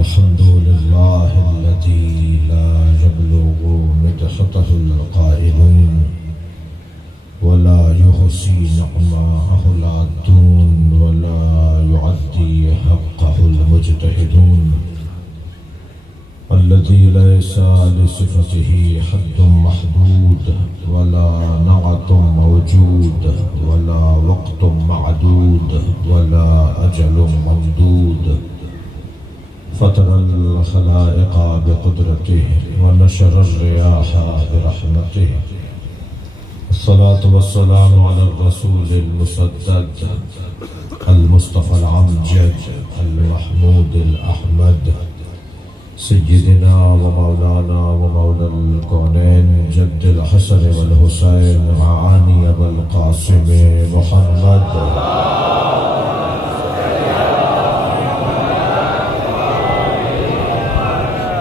الحمد لله الذي لا يبلغ مدحته القائلون ولا يحصي نعماءه العادون ولا يعدي حقه المجتهدون الذي ليس لصفته حد محدود ولا نعت موجود ولا وقت معدود ولا أجل ممدود فطر الخلائق بقدرته ونشر الرياح برحمته الصلاة والسلام على الرسول المسدد المصطفى العمجد المحمود الأحمد سيدنا ومولانا ومولى الكونين جد الحسن والحسين معاني أبا القاسم محمد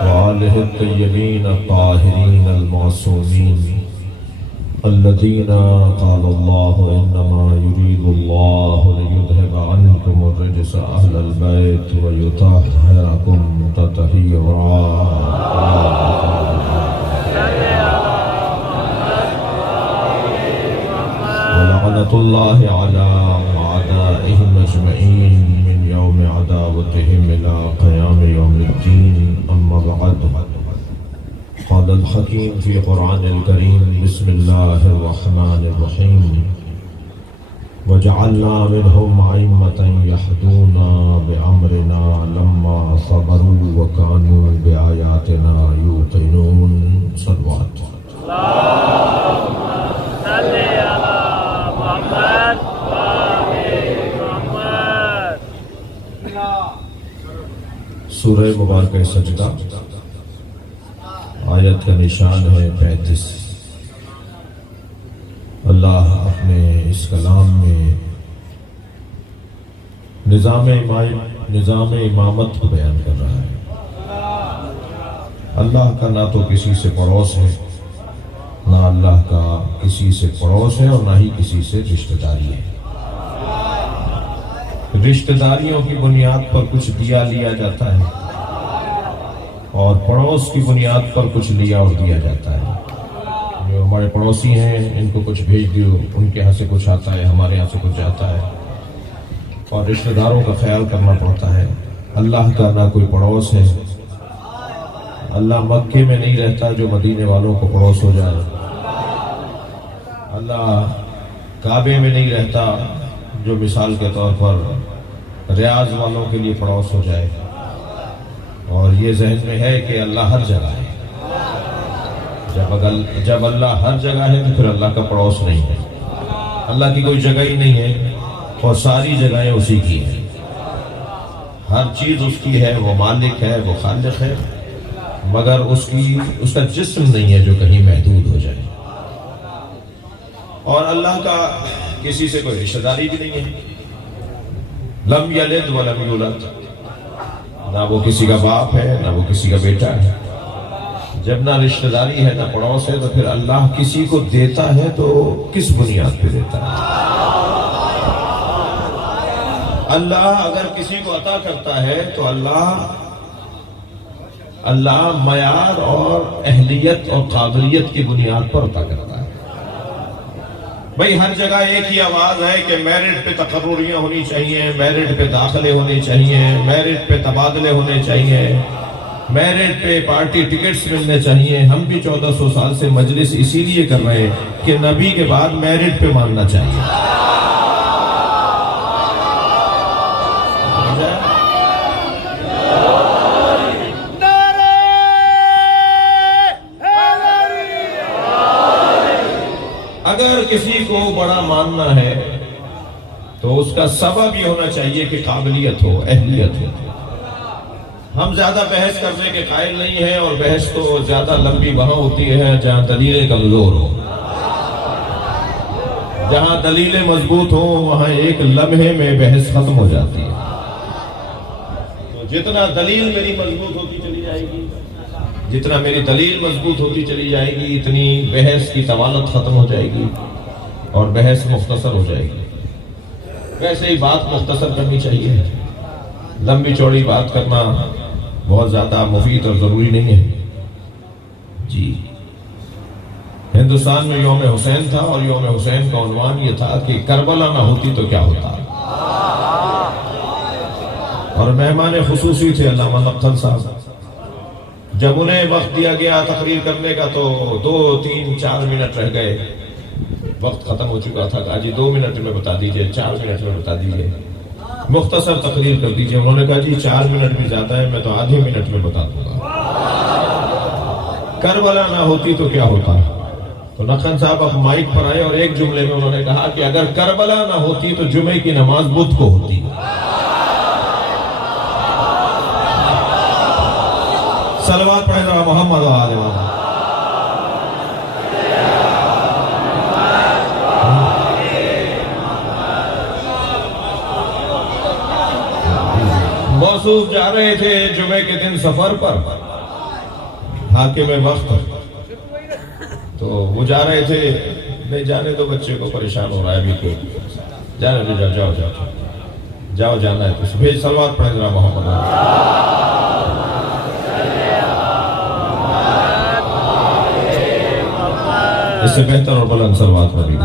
وآله الطيبين الطاهرين المعصومين الذين قال الله إنما يريد الله ليذهب عنكم الرجس أهل البيت ويطهركم تطهيرا ولعنة الله على أعدائهم أجمعين من يوم عداوتهم إلى قيام يوم الدين أما بعد قال الحكيم في قرآن الكريم بسم الله الرحمن الرحيم وجعلنا منهم أئمة يهدون بأمرنا لما صبروا وكانوا بآياتنا يوقنون صلوات اللهم صل على محمد وآل محمد. سورہ مبارکہ سجدہ آیت کا نشان ہے 35. اللہ اپنے اس کلام میں نظام امامت کو بیان کر رہا ہے. اللہ کا نہ تو کسی سے پڑوس ہے، نہ اللہ کا کسی سے پڑوس ہے اور نہ ہی کسی سے رشتہ داری ہے. رشتہ داریوں کی بنیاد پر کچھ دیا لیا جاتا ہے اور پڑوس کی بنیاد پر کچھ لیا اور دیا جاتا ہے. جو ہمارے پڑوسی ہیں ان کو کچھ بھیج دیو، ان کے ہاں سے کچھ آتا ہے، ہمارے ہاں سے کچھ جاتا ہے اور رشتہ داروں کا خیال کرنا پڑتا ہے. اللہ کا نہ کوئی پڑوس ہے. اللہ مکے میں نہیں رہتا جو مدینے والوں کو پڑوس ہو جائے. اللہ کعبے میں نہیں رہتا جو مثال کے طور پر ریاض والوں کے لیے پڑوس ہو جائے. اور یہ ذہن میں ہے کہ اللہ ہر جگہ ہے. جب اللہ ہر جگہ ہے تو پھر اللہ کا پڑوس نہیں ہے. اللہ کی کوئی جگہ ہی نہیں ہے اور ساری جگہیں اسی کی ہیں. ہر چیز اس کی ہے، وہ مالک ہے، وہ خالق ہے، مگر اس کا جسم نہیں ہے جو کہیں محدود ہو جائے. اور اللہ کا کسی سے کوئی رشتہ داری بھی نہیں ہے. لم یلد ولم یولد، نہ وہ کسی کا باپ ہے نہ وہ کسی کا بیٹا ہے. جب نہ رشتہ داری ہے نہ پڑوس ہے تو پھر اللہ کسی کو دیتا ہے تو کس بنیاد پہ دیتا ہے؟ اللہ اگر کسی کو عطا کرتا ہے تو اللہ معیار اور اہلیت اور قابلیت کی بنیاد پر عطا کرتا ہے. بھئی ہر جگہ ایک ہی آواز ہے کہ میرٹ پہ تقرریاں ہونی چاہیے، میرٹ پہ داخلے ہونے چاہیے، میرٹ پہ تبادلے ہونے چاہیے، میرٹ پہ پارٹی ٹکٹس ملنے چاہیے. ہم بھی 1400 سال سے مجلس اسی لیے کر رہے ہیں کہ نبی کے بعد میرٹ پہ ماننا چاہیے. اگر کسی کو بڑا ماننا ہے تو اس کا سبب یہ ہونا چاہیے کہ قابلیت ہو، اہلیت ہو. ہم زیادہ بحث کرنے کے قائل نہیں ہیں اور بحث تو زیادہ لمبی وہاں ہوتی ہے جہاں دلیلیں کمزور ہو. جہاں دلیلیں مضبوط ہوں وہاں ایک لمحے میں بحث ختم ہو جاتی ہے. تو جتنا دلیل میری مضبوط ہوتی چلی جائے گی، جتنا میری دلیل مضبوط ہوتی چلی جائے گی، اتنی بحث کی طوالت ختم ہو جائے گی اور بحث مختصر ہو جائے گی. ویسے ہی بات مختصر کرنی چاہیے. لمبی چوڑی بات کرنا بہت زیادہ مفید اور ضروری نہیں ہے جی۔ ہندوستان میں یوم حسین تھا اور یوم حسین کا عنوان یہ تھا کہ کربلا نہ ہوتی تو کیا ہوتا، اور مہمان خصوصی تھے علامہ نقل صاحب۔ جب انہیں وقت دیا گیا تقریر کرنے کا تو 2 3 4 منٹ رہ گئے، وقت ختم ہو چکا تھا۔ کہا جی 2 منٹ میں بتا دیجئے، 4 منٹ میں بتا دیجئے، مختصر تقریر کر دیجئے۔ انہوں نے کہا جی 4 منٹ بھی زیادہ ہے، میں تو آدھے منٹ میں بتا دوں گا۔ کربلا نہ ہوتی تو کیا ہوتا؟ تو نقل صاحب اب مائک پر آئے اور ایک جملے میں انہوں نے کہا کہ اگر کربلا نہ ہوتی تو جمعے کی نماز بدھ کو ہوتی۔ صلوات پڑھیں ذرا محمد و آل محمد۔ موصوف جا رہے تھے جمعے کے دن سفر پر، حاکم وقت، تو وہ جا رہے تھے، نہیں جانے دو بچے کو، پریشان ہو رہا ہے ابھی کیوں، جانے دو، جاؤ جاؤ جاؤ جانا ہے تو بھیج۔ صلوات پڑھیں ذرا محمد۔ اس سے بہتر اور بلند صلوات پڑھیں۔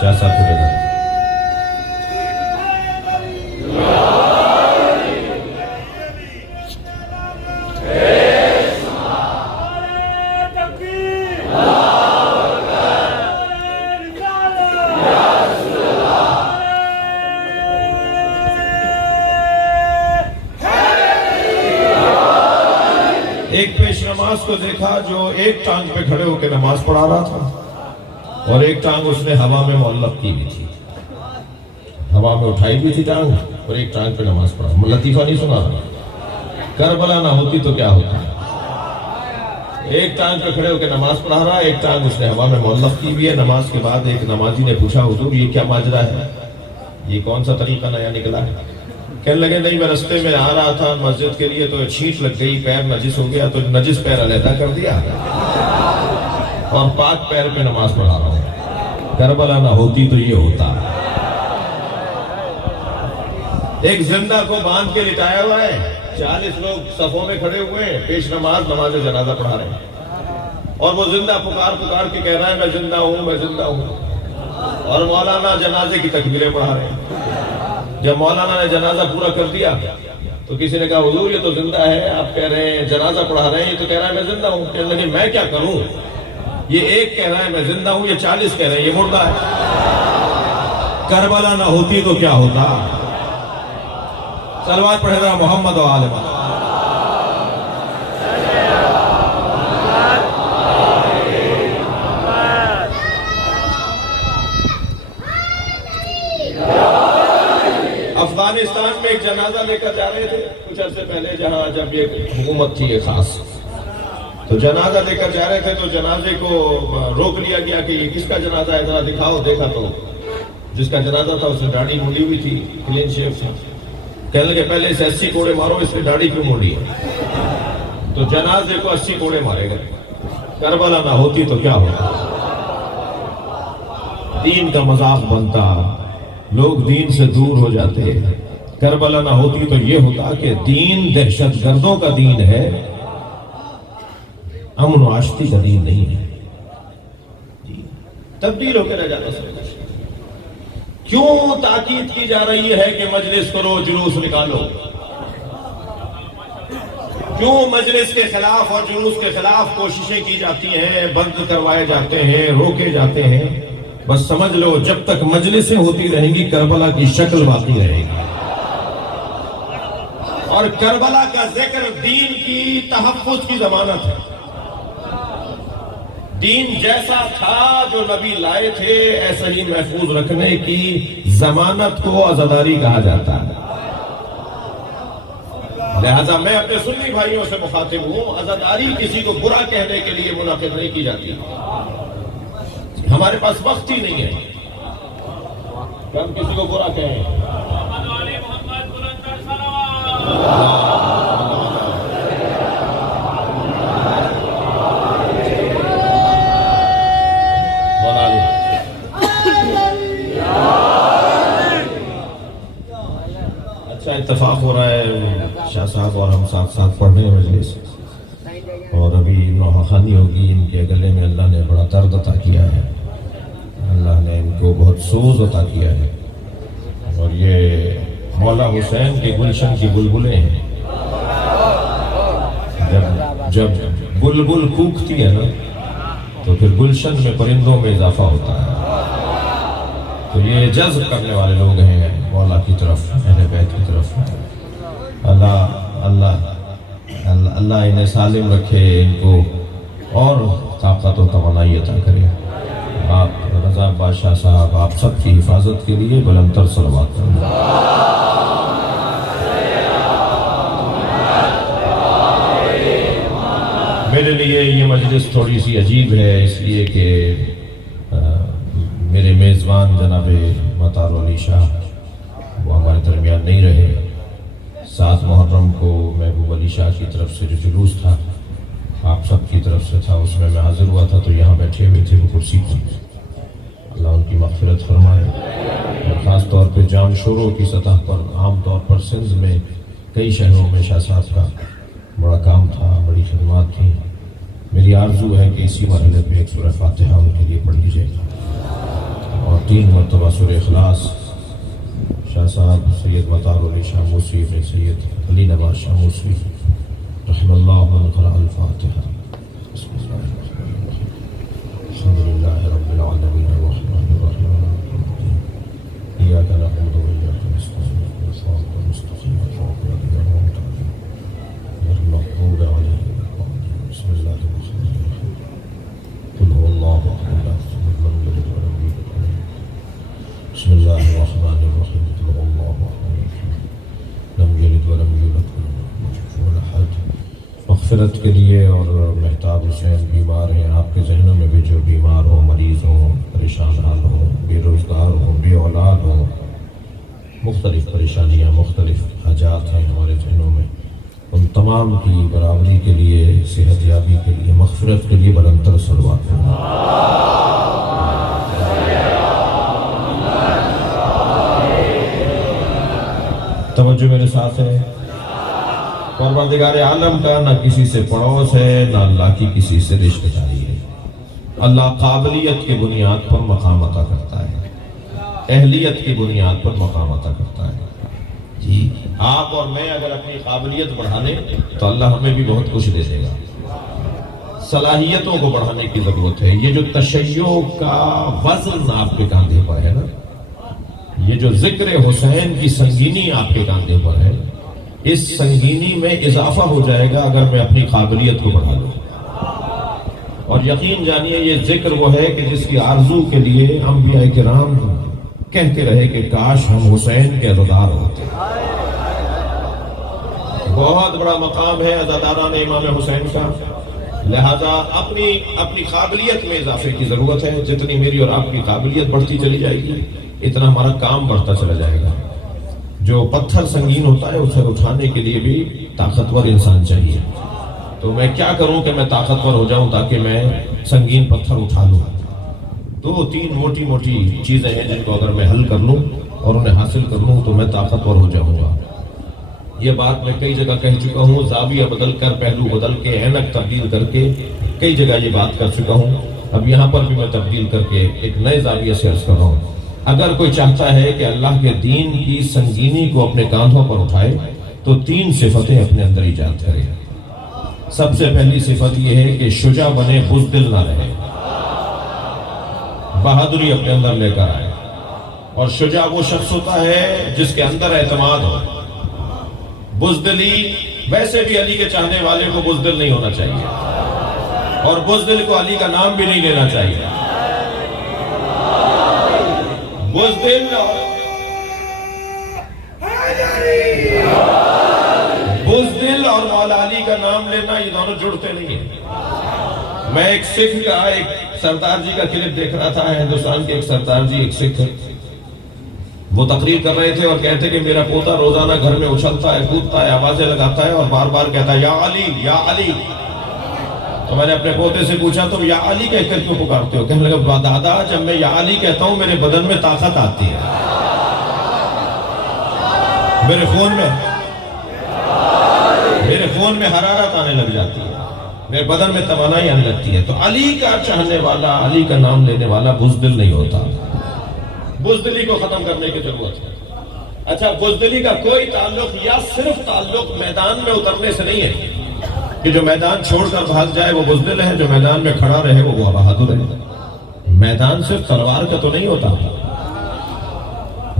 چار ساتھ پڑھیں۔ ایک پیش نماز کو دیکھا جو ایک ٹانگ پہ کھڑے ہو کے نماز پڑھا رہا تھا، اور ایک ٹانگ اس نے ہوا میں معلق کی بھی تھی، ہوا میں اٹھائی بھی تھی ٹانگ، اور ایک ٹانگ پہ نماز پڑھا۔ لطیفہ نہیں سنا رہا؟ کربلا نہ ہوتی تو کیا ہوتا؟ ایک ٹانگ پہ کھڑے ہو کے نماز پڑھا رہا، ایک ٹانگ اس نے ہوا میں معلق کی بھی ہے۔ نماز کے بعد ایک نمازی نے پوچھا حضور یہ کیا ماجرا ہے، یہ کون سا طریقہ نیا نکلا ہے؟ کہنے لگے نہیں، میں رستے میں آ رہا تھا مسجد کے لیے تو چھینٹ لگ گئی، پیر نجس ہو گیا، تو نجس پیر علیحدہ کر دیا اور پاک پیر پہ نماز پڑھا رہا ہوں۔ کربلا نہ ہوتی تو یہ ہوتا۔ ایک زندہ کو باندھ کے لٹایا ہوا ہے، 40 لوگ صفوں میں کھڑے ہوئے ہیں، پیش نماز جنازہ پڑھا رہے ہیں، اور وہ زندہ پکار کے کہہ رہا ہے میں زندہ ہوں، میں زندہ ہوں، اور مولانا جنازے کی تکبیریں پڑھا رہے ہیں۔ جب مولانا نے جنازہ پورا کر دیا تو کسی نے کہا حضور یہ تو زندہ ہے، آپ کہہ رہے ہیں جنازہ پڑھا رہے ہیں، یہ تو کہہ رہا ہے میں زندہ ہوں۔ کہنے لگے میں کیا کروں، یہ ایک کہہ رہا ہے میں زندہ ہوں، یہ 40 کہہ رہے ہیں یہ مردہ ہے۔ کربلا نہ ہوتی تو کیا ہوتا؟ صلوات پڑھے ذرا محمد و آل محمد۔ افغانستان میں ایک جنازہ لے کر جا رہے تھے کچھ عرصے پہلے، جہاں جب یہ حکومت تھی ایک خاص، تو جنازہ لے کر جا رہے تھے تو جنازے کو روک لیا گیا کہ یہ کس کا جنازہ ہے ذرا دکھاؤ۔ دیکھا تو جس کا جنازہ تھا اس نے داڑھی مونڈی ہوئی تھی، کلین شیو تھی۔ کہنے لگے پہلے اسے 80 کوڑے مارو، اس نے داڑھی کیوں مونڈی ہے؟ تو جنازے کو 80 کوڑے مارے گئے۔ کربلا نہ ہوتی تو کیا ہوتا؟ دین کا مذاق بنتا، لوگ دین سے دور ہو جاتے۔ کربلا نہ ہوتی تو یہ ہوتا کہ دین دہشت گردوں کا دین ہے، امن و آشتی کا دین نہیں ہے۔ تبدیل ہو کے رہ جاتا سب کچھ۔ کیوں تاکید کی جا رہی ہے کہ مجلس کرو، جلوس نکالو؟ کیوں مجلس کے خلاف اور جلوس کے خلاف کوششیں کی جاتی ہیں، بند کروائے جاتے ہیں، روکے جاتے ہیں؟ بس سمجھ لو جب تک مجلسیں ہوتی رہیں گی کربلا کی شکل باقی رہے گی، اور کربلا کا ذکر دین کی تحفظ کی ضمانت ہے۔ دین جیسا تھا جو نبی لائے تھے ایسا ہی محفوظ رکھنے کی ضمانت کو عزاداری کہا جاتا ہے۔ لہذا میں اپنے سنی بھائیوں سے مخاطب ہوں، عزاداری کسی کو برا کہنے کے لیے منعقد نہیں کی جاتی۔ ہمارے پاس وقت ہی نہیں ہے کہ ہم کسی کو برا کہیں۔ اتفاق ہو رہا ہے شاہ صاحب اور ہم ساتھ ساتھ پڑھ رہے ہیں مجلس، اور ابھی نوحہ خوانی ہوگی، ان کے گلے میں اللہ نے بڑا درد عطا کیا ہے، اللہ نے ان کو بہت سوز عطا کیا ہے، اور یہ مولا حسین کے گلشن کی بلبلیں ہیں۔ جب بلبل کوکتی ہے نا تو پھر گلشن میں پرندوں میں اضافہ ہوتا ہے، تو یہ جذب کرنے والے لوگ ہیں مولا کی طرف، اہل بیت کی طرف۔ اللہ انہیں سالم رکھے، ان کو اور طاقت و توانائی عطا کرے۔ آپ رضا بادشاہ صاحب آپ سب کی حفاظت کے لیے بلند تر صلوات کریں۔ میرے لیے یہ مجلس تھوڑی سی عجیب ہے، اس لیے کہ میرے میزبان جناب مطار علی شاہ وہ ہمارے درمیان نہیں رہے۔ 7 محرم کو محبوب علی شاہ کی طرف سے جو جلوس تھا، آپ سب کی طرف سے تھا، اس میں حاضر ہوا تھا، تو یہاں بیٹھے ہوئے تھے وہ کرسی پر۔ اللہ ان کی مغفرت فرمائے، اور خاص طور پہ جام شوروں کی سطح پر، عام طور پر سندھ میں کئی شہروں میں شاہ صاحب کا بڑا کام تھا، بڑی خدمات تھیں۔ میری آرزو ہے کہ اسی مرحلے پہ ایک سورہ فاتحہ ان کے لیے پڑھ لی جائے، اور 3 مرتبہ سورہ اخلاص۔ شاہ صاحب سید مطار علی شاہ موسوی میں سید علی نواز شاہ موسوی رحم اللہ من قرأ الفاتحہ۔ بسم اللہ الرحمن الرحیم، الحمد للہ رب العالمین الرحمن الرحیم، ایاک نعبد و ایاک نستعین، اهدنا الصراط المستقیم، صراط الذین انعمت علیہم غیر المغضوب علیہم ولا الضالین۔ بسم اللہ الرحمن الرحیم، قل هو اللہ احد لا الصمد لم یلد ولم یولد ولم یکن له۔ بسم اللہ الرحمن الرحیم، قل هو اللہ احد لم یلد ولم یولد ولم یکن له کفوا احد۔ مغفرت کے لیے، اور مہتاب حسین بیمار ہیں، آپ کے ذہنوں میں بھی جو بیمار ہوں، مریض ہوں، پریشان حال ہوں، بے روزگار ہوں، بے اولاد ہوں، مختلف پریشانیاں، مختلف حاجات ہیں ہمارے ذہنوں میں، ان تمام کی برابری کے لیے، صحت یابی کے لیے، مغفرت کے لیے بلند تر صلوات کریں۔ توجہ میرے ساتھ ہے۔ پروردگار عالم کا نہ کسی سے پڑوس ہے، نہ اللہ کی کسی سے رشتہ داری ہے۔ اللہ قابلیت کی بنیاد پر مقام عطا کرتا ہے، اہلیت کی بنیاد پر مقام عطا کرتا ہے۔ جی آپ اور میں اگر اپنی قابلیت بڑھا لیں تو اللہ ہمیں بھی بہت کچھ دے دے گا۔ صلاحیتوں کو بڑھانے کی ضرورت ہے۔ یہ جو تشیع کا وزن آپ کے کاندھے پر ہے نا، یہ جو ذکر حسین کی سنگینی آپ کے کاندھے پر ہے، اس سنگینی میں اضافہ ہو جائے گا اگر میں اپنی قابلیت کو بڑھا لوں۔ اور یقین جانیے یہ ذکر وہ ہے کہ جس کی آرزو کے لیے انبیاء کرام کہتے رہے کہ کاش ہم حسین کے عزادار ہوتے۔ بہت بڑا مقام ہے عزاداران امام حسین کا، لہذا اپنی قابلیت میں اضافے کی ضرورت ہے۔ جتنی میری اور آپ کی قابلیت بڑھتی چلی جائے گی، اتنا ہمارا کام بڑھتا چلا جائے گا۔ جو پتھر سنگین ہوتا ہے اسے اٹھانے کے لیے بھی طاقتور انسان چاہیے، تو میں کیا کروں کہ میں طاقتور ہو جاؤں تاکہ میں سنگین پتھر اٹھا لوں؟ 2-3 موٹی موٹی چیزیں ہیں جن کو اگر میں حل کر لوں اور انہیں حاصل کر لوں تو میں طاقتور ہو جاؤں گا۔ یہ بات میں کئی جگہ کہہ چکا ہوں، زاویہ بدل کر، پہلو بدل کے، اینک تبدیل کر کے کئی جگہ یہ بات کر چکا ہوں۔ اب یہاں پر بھی میں تبدیل کر کے ایک نئے زاویہ سے عرض کر رہا ہوں۔ اگر کوئی چاہتا ہے کہ اللہ کے دین کی سنگینی کو اپنے کاندھوں پر اٹھائے تو 3 صفتیں اپنے اندر ایجاد کرے۔ سب سے پہلی صفت یہ ہے کہ شجاع بنے، بزدل نہ رہے، بہادری اپنے اندر لے کر آئے۔ اور شجاع وہ شخص ہوتا ہے جس کے اندر اعتماد ہو۔ بزدلی، ویسے بھی علی کے چاہنے والے کو بزدل نہیں ہونا چاہیے، اور بزدل کو علی کا نام بھی نہیں لینا چاہیے۔ بزدل اور مولا علی کا نام لینا، یہ دونوں جڑتے نہیں ہیں۔ میں ایک سکھ کا، ایک سردار جی کا کلپ دیکھ رہا تھا، ہندوستان کے ایک سردار جی، ایک سکھ، وہ تقریر کر رہے تھے اور کہتے کہ میرا پوتا روزانہ گھر میں اچھلتا ہے، کودتا ہے، آوازیں لگاتا ہے اور بار بار کہتا ہے یا علی یا علی۔ تو میں نے اپنے پوتے سے پوچھا تم یا علی کہہ کر کیوں پکارتے ہو؟ کہنے لگا دادا جب میں یا علی کہتا ہوں میرے بدن میں طاقت آتی ہے، میرے خون میں حرارت آنے لگ جاتی ہے، میرے بدن میں توانائی آنے لگتی ہے. تو علی کا چاہنے والا، علی کا نام لینے والا بزدل نہیں ہوتا. بزدلی کو ختم کرنے کی ضرورت ہے. اچھا، بزدلی کا کوئی تعلق یا صرف تعلق میدان میں اترنے سے نہیں ہے کہ جو میدان چھوڑ کر بھاگ جائے وہ بزدل ہے، جو میدان میں کھڑا رہے وہ بہادر ہے. میدان صرف تلوار کا تو نہیں ہوتا.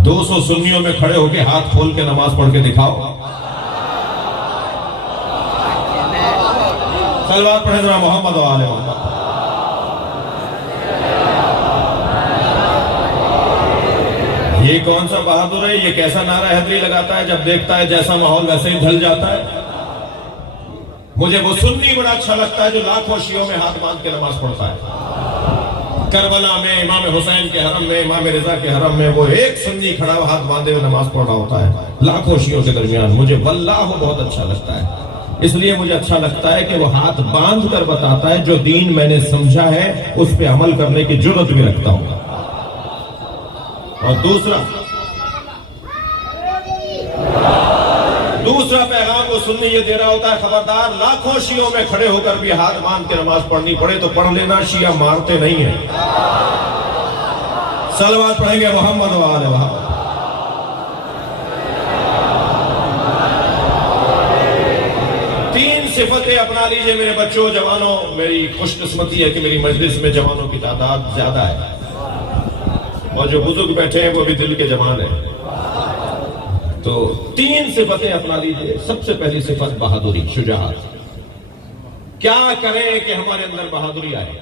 200 سنیوں میں کھڑے ہو کے ہاتھ کھول کے نماز پڑھ کے دکھاؤ. صلوات پڑھیں ذرا محمد و آل محمد. یہ کون سا بہادر ہے؟ یہ کیسا نعرہ حیدری لگاتا ہے جب دیکھتا ہے جیسا ماحول ویسے ہی ڈھل جاتا ہے. مجھے وہ سنی بڑا اچھا لگتا ہے جو لاکھوں شیعوں میں ہاتھ باندھ کے نماز پڑھتا ہے. کربلا میں امام حسین کے حرم میں، امام رضا کے حرم میں وہ ایک سنی کھڑا ہوا ہاتھ باندھے ہوئے نماز پڑھ رہا ہوتا ہے لاکھوں شیعوں کے درمیان. مجھے واللہ بہت اچھا لگتا ہے. اس لیے مجھے اچھا لگتا ہے کہ وہ ہاتھ باندھ کر بتاتا ہے جو دین میں نے سمجھا ہے اس پہ عمل کرنے کی جرت بھی رکھتا ہوں. اور دوسرا پیغام وہ سنی یہ دے رہا ہوتا ہے، خبردار لاکھوں شیعوں میں کھڑے ہو کر بھی ہاتھ باندھ کے نماز پڑھنی پڑے تو پڑھ لینا، شیعہ مارتے نہیں ہیں. صلوات پڑھیں گے محمد و آل محمد. صفتیں اپنا لیجئے میرے بچوں، جوانوں. میری خوش قسمتی ہے کہ میری مجلس میں جوانوں کی تعداد زیادہ ہے اور جو بزرگ بیٹھے ہیں وہ بھی دل کے جوان ہیں. تو 3 صفتیں اپنا لیجئے. سب سے پہلی صفت بہادری، شجاعت. کیا کریں کہ ہمارے اندر بہادری آئے،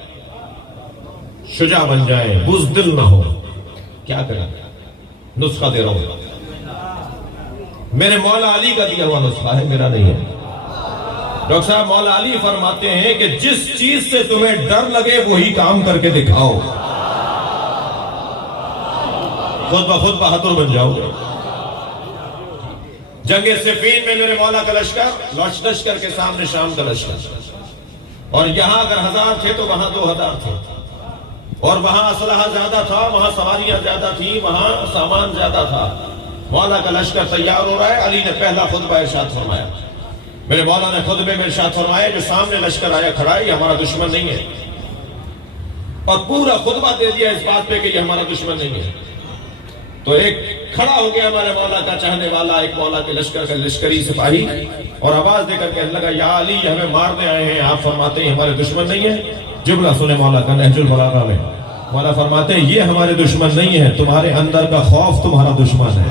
شجاع بن جائیں، بزدل نہ ہو. کیا کریں؟ نسخہ دے رہا ہوں، میرے مولا علی کا دیا ہوا نسخہ ہے، میرا نہیں ہے. ڈاکٹر صاحب مولا علی فرماتے ہیں کہ جس چیز سے تمہیں ڈر لگے وہی کام کر کے دکھاؤ، خود بخود بہادر بن جاؤ گے. جنگ صفین میں میرے مولا کا لشکر کے سامنے شام کا لشکر، اور یہاں اگر 1000 تھے تو وہاں 2000 تھے، اور وہاں اسلحہ زیادہ تھا، وہاں سواریاں زیادہ تھیں، وہاں سامان زیادہ تھا. مولا کا لشکر تیار ہو رہا ہے. علی نے پہلا خطبہ ارشاد فرمایا. میرے مولا نے خطبے میں ارشاد فرمایا جو سامنے لشکر آیا کھڑا ہے یہ ہمارا دشمن نہیں ہے، اور پورا خطبہ دے دیا اس بات پہ کہ یہ ہمارا دشمن نہیں ہے. تو ایک کھڑا ہو گیا ہمارے مولا کا چاہنے والا، ایک مولا کے لشکر کا لشکری سپاہی، اور آواز دے کر کہنے لگا یا علی یہ ہمیں مارنے آئے ہیں، آپ فرماتے ہیں ہمارے دشمن نہیں ہے. جملہ سنے مولا کا نہج البلاغہ میں. مولا فرماتے ہیں یہ ہمارے دشمن نہیں ہے، تمہارے اندر کا خوف تمہارا دشمن ہے.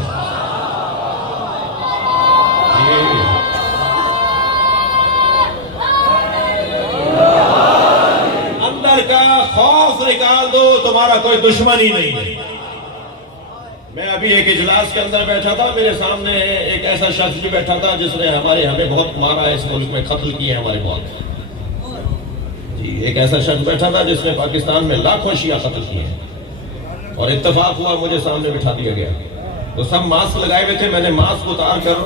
خوف نکال دو، تمہارا کوئی دشمن ہی نہیں ہے. میں ابھی ایک اجلاس کے اندر بیٹھا تھا، میرے سامنے ایک ایسا شخص بھی بیٹھا تھا جس نے ہمیں بہت مارا ہے، اس ملک میں قتل کیے ہیں ہمارے بہت. جی ایک ایسا شخص بیٹھا تھا جس نے پاکستان میں لاکھوں شیعہ قتل کیے ہیں، اور اتفاق ہوا مجھے سامنے بٹھا دیا گیا. تو سب ماسک لگائے ہوئے تھے، میں نے ماسک اتار کر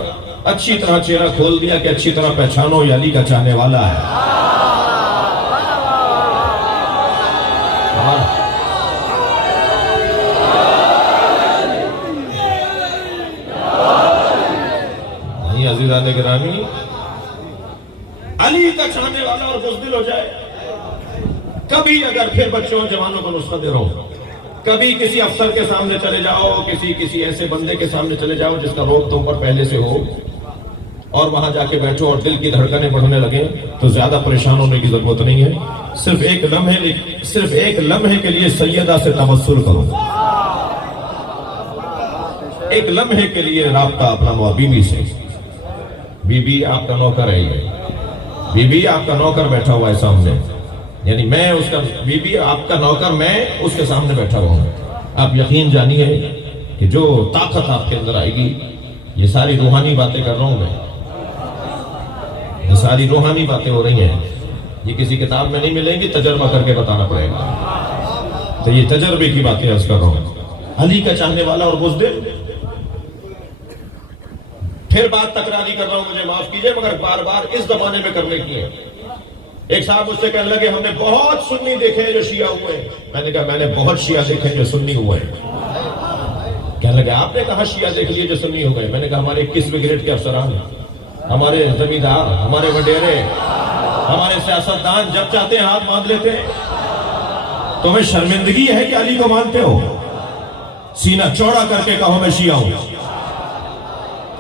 اچھی طرح چہرہ کھول دیا کہ اچھی طرح پہچانو یہ علی کا چاہنے والا ہے. عزیزان گرامی، علی کا چاہنے والا اور بزدل ہو جائے. کبھی اگر پھر بچوں جوانوں کو نسخہ دے رہا ہوں، کبھی کسی افسر کے سامنے چلے جاؤ، کسی ایسے بندے کے سامنے چلے جاؤ جس کا روب تم پر پہلے سے ہو، اور وہاں جا کے بیٹھو اور دل کی دھڑکنیں بڑھنے لگیں تو زیادہ پریشان ہونے کی ضرورت نہیں ہے. صرف ایک لمحے کے لیے سیدہ سے تبصر کرو، ایک لمحے کے لیے رابطہ اپنا بی بی سے. بی بی آپ کا نوکر ہے، بی بی آپ کا نوکر بیٹھا ہوا ہے سامنے، یعنی میں اس کا بی بی آپ کا نوکر، میں اس کے سامنے بیٹھا ہوا ہوں. آپ یقین جانیے کہ جو طاقت آپ کے اندر آئے گی، یہ ساری روحانی باتیں کر رہا ہوں میں، یہ ساری روحانی باتیں ہو رہی ہیں، یہ کسی کتاب میں نہیں ملیں گی، تجربہ کر کے بتانا پڑے گا. تو یہ تجربے کی باتیں عرض کر رہا ہوں. علی کا چاہنے والا اور بزدل. پھر بات تکراری کر رہا ہوں، مجھے معاف کیجئے، مگر بار بار اس زمانے میں کرنے کی ہے. ایک صاحب مجھ سے کہنے لگے ہم نے بہت سنی دیکھے جو شیعہ ہوئے ہیں. میں نے کہا میں نے بہت شیعہ دیکھے جو سنی ہوئے ہیں. کہنے لگے آپ نے کہا شیعہ دیکھ لیے جو سنی ہو گئے. میں نے کہا ہمارے 21ویں گریڈ کے افسران ہیں, ہمارے زمیندار, ہمارے وڈیرے, ہمارے سیاستدان جب چاہتے ہیں ہاتھ باندھ لیتے ہیں. تمہیں شرمندگی ہے کہ علی کو مانتے ہو؟ سینہ چوڑا کر کے کہو میں شیعہ ہوں.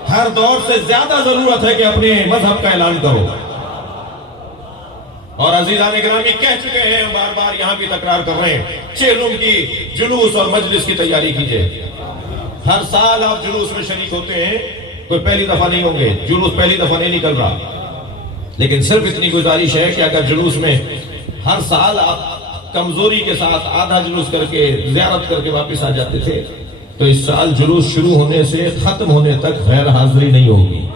ہر دور سے زیادہ ضرورت ہے کہ اپنے مذہب کا اعلان کرو. اور عزیزان گرامی کہہ چکے ہیں, بار بار یہاں بھی تکرار کر رہے ہیں, 6 روم کی جلوس اور مجلس کی تیاری کیجئے. ہر سال آپ جلوس میں شریک ہوتے ہیں, کوئی پہلی دفعہ نہیں ہوں گے, جلوس پہلی دفعہ نہیں نکل رہا, لیکن صرف اتنی گزارش ہے کہ اگر جلوس میں ہر سال آپ کمزوری کے ساتھ آدھا جلوس کر کے زیارت کر کے واپس آ جاتے تھے, تو اس سال جلوس شروع ہونے سے ختم ہونے تک غیر حاضری نہیں ہوگی.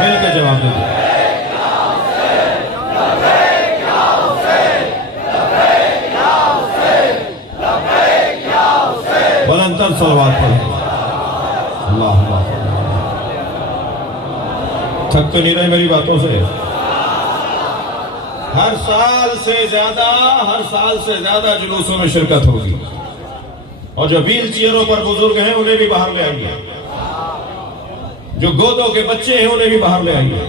مل کے جواب دے دیں. بلندر صلوات پڑھیں. اللہ اللہ. تھک تو نہیں رہے میری باتوں سے؟ ہر سال سے زیادہ جلوسوں میں شرکت ہوگی. اور جو ویل چیئروں پر بزرگ ہیں انہیں بھی باہر لے آئیے, جو گودوں کے بچے ہیں انہیں بھی باہر لے آئیے.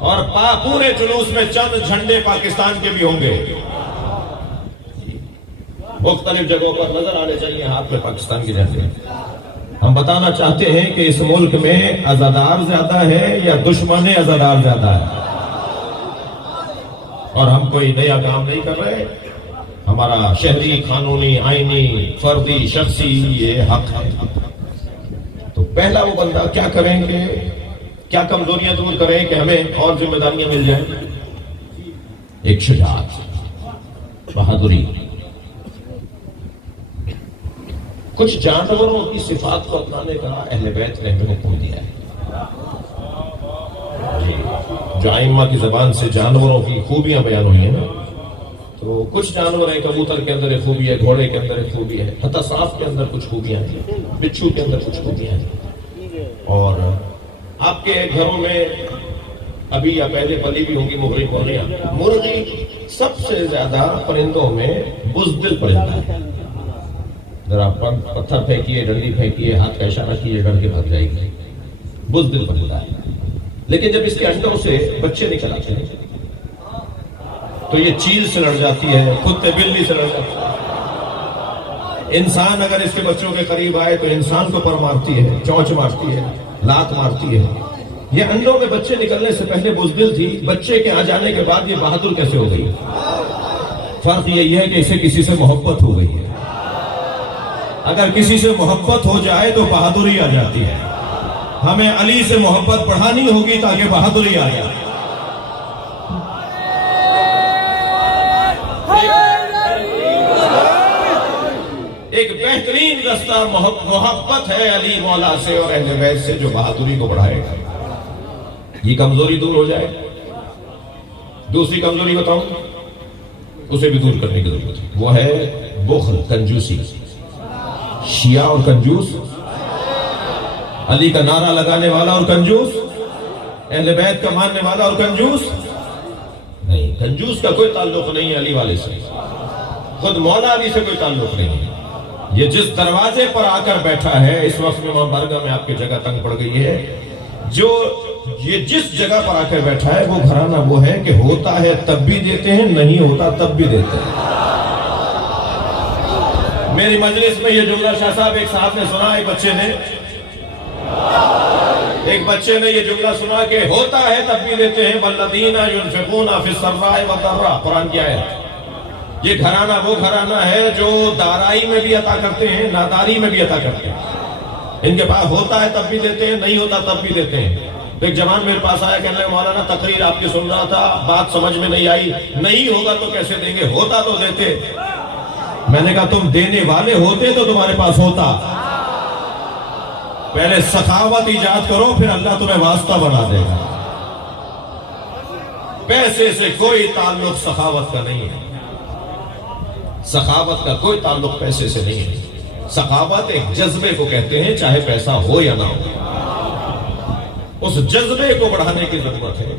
اور پورے جلوس میں چند جھنڈے پاکستان کے بھی ہوں گے. مختلف جگہوں پر نظر آنے چاہیے ہاتھ میں پاکستان کے جھنڈے. ہم بتانا چاہتے ہیں کہ اس ملک میں عزادار زیادہ ہے یا دشمن عزادار زیادہ ہے. اور ہم کوئی نیا کام نہیں کر رہے. ہمارا شہری, قانونی, آئینی, فردی, شخصی یہ حق ہے. تو پہلا وہ بندہ کیا کریں گے, کیا کمزوریاں دور کریں کہ ہمیں اور ذمہ داریاں مل جائیں؟ ایک شجاعت, بہادری. کچھ جانوروں کی صفات کو اپنانے کا اہل بیت نے ہمیں حکم دیا ہے. جو ائمہ کی زبان سے جانوروں کی خوبیاں بیان ہوئی ہیں نا, تو کچھ جانور ہیں, کبوتر کے اندر ایک خوبی ہے, گھوڑے کے اندر ایک خوبی ہے, حتی صاف کے اندر کچھ خوبیاں ہیں, بچھو کے اندر کچھ خوبیاں ہیں. اور آپ کے گھروں میں ابھی یا پہلے پلی بھی ہوگی مرغیاں. مرغی سب سے زیادہ پرندوں میں بزدل پرندہ ہے. ذرا پتھر پھینکیے, ڈنڈی پھینکیے, ہاتھ کا اشارہ کیے, ڈر کے بھاگ جائے گی. بزدل پرندہ ہے. لیکن جب اس کے انڈوں سے بچے نکل آتے ہیں تو یہ چیل سے لڑ جاتی ہے, کتے بلی سے لڑ جاتی ہے. انسان اگر اس کے بچوں کے قریب آئے تو انسان کو پر مارتی ہے, چونچ مارتی ہے, لات مارتی ہے. یہ انڈوں میں بچے نکلنے سے پہلے بزدل تھی, بچے کے آ جانے کے بعد یہ بہادر کیسے ہو گئی؟ فرق یہی ہے کہ اسے کسی سے محبت ہو گئی ہے. اگر کسی سے محبت ہو جائے تو بہادری آ جاتی ہے. ہمیں علی سے محبت بڑھانی ہوگی تاکہ بہادری آ جائے. ایک بہترین رستہ محبت ہے علی مولا سے اور اہل بیت سے, جو بہادری کو بڑھائے گا. یہ کمزوری دور ہو جائے. دوسری کمزوری بتاؤں, اسے بھی دور کرنے کی ضرورت ہے. وہ ہے بخل, کنجوسی. شیعہ اور کنجوس, علی کا نعرہ لگانے والا اور کنجوس, اہل بیت کا ماننے والا اور کنجوس نہیں. کنجوس کا کوئی تعلق نہیں ہے علی والے سے, خود مولا علی سے کوئی تعلق نہیں ہے. یہ جس دروازے پر آ کر بیٹھا ہے اس وقت میں بارگاہ میں آپ کی جگہ تنگ پڑ گئی ہے, جو یہ جس جگہ پر آ کر بیٹھا ہے وہ گھرانہ وہ ہے کہ ہوتا ہے تب بھی دیتے ہیں, نہیں ہوتا تب بھی دیتے ہیں. میری مجلس میں یہ جملہ شاہ صاحب ایک صاحب نے سنا, ایک بچے نے یہ جملہ سنا کہ ہوتا ہے تب بھی دیتے ہیں. والذین ينفقون فی السراء والضراء, قرآن کی آیت. یہ گھرانہ وہ گھرانہ ہے جو دارائی میں بھی عطا کرتے ہیں, ناداری میں بھی عطا کرتے ہیں. ان کے پاس ہوتا ہے تب بھی دیتے ہیں, نہیں ہوتا تب بھی دیتے ہیں. ایک جوان میرے پاس آیا, کہنے لگا مولانا تقریر آپ کی سن رہا تھا, بات سمجھ میں نہیں آئی, نہیں ہوگا تو کیسے دیں گے, ہوتا تو دیتے. میں نے کہا تم دینے والے ہوتے تو تمہارے پاس ہوتا. پہلے سخاوت ایجاد کرو, پھر اللہ تمہیں واسطہ بنا دے گا. پیسے سے کوئی تعلق سخاوت کا نہیں ہے. سخاوت کا کوئی تعلق پیسے سے نہیں ہے. سخاوت ایک جذبے کو کہتے ہیں, چاہے پیسہ ہو یا نہ ہو. اس جذبے کو بڑھانے کی ضرورت ہے.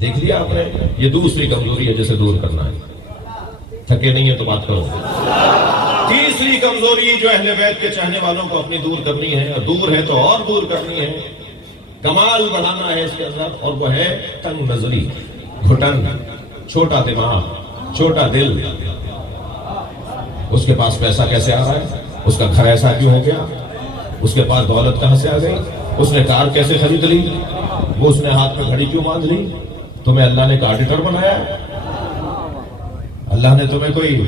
دیکھ لیا آپ نے, یہ دوسری کمزوری ہے جسے دور کرنا ہے. تھکے نہیں ہیں تو بات کرو. تیسری کمزوری جو اہل بیت کے چاہنے والوں کو اپنی دور کرنی ہے، اور دور ہے تو اور دور کرنی ہے، کمال بڑھانا ہے اس کے اندر، اور وہ ہے تنگ نظری، گھٹن، چھوٹا دماغ، چھوٹا دل. اس کے پاس پیسہ کیسے آ رہا ہے، اس کا گھر ایسا کیوں ہو گیا، اس کے پاس دولت کہاں سے آ گئی، اس نے کار کیسے خرید لی، وہ اس نے ہاتھ میں گھڑی کیوں باندھ لی. تمہیں اللہ نے آڈیٹر بنایا، اللہ نے تمہیں کوئی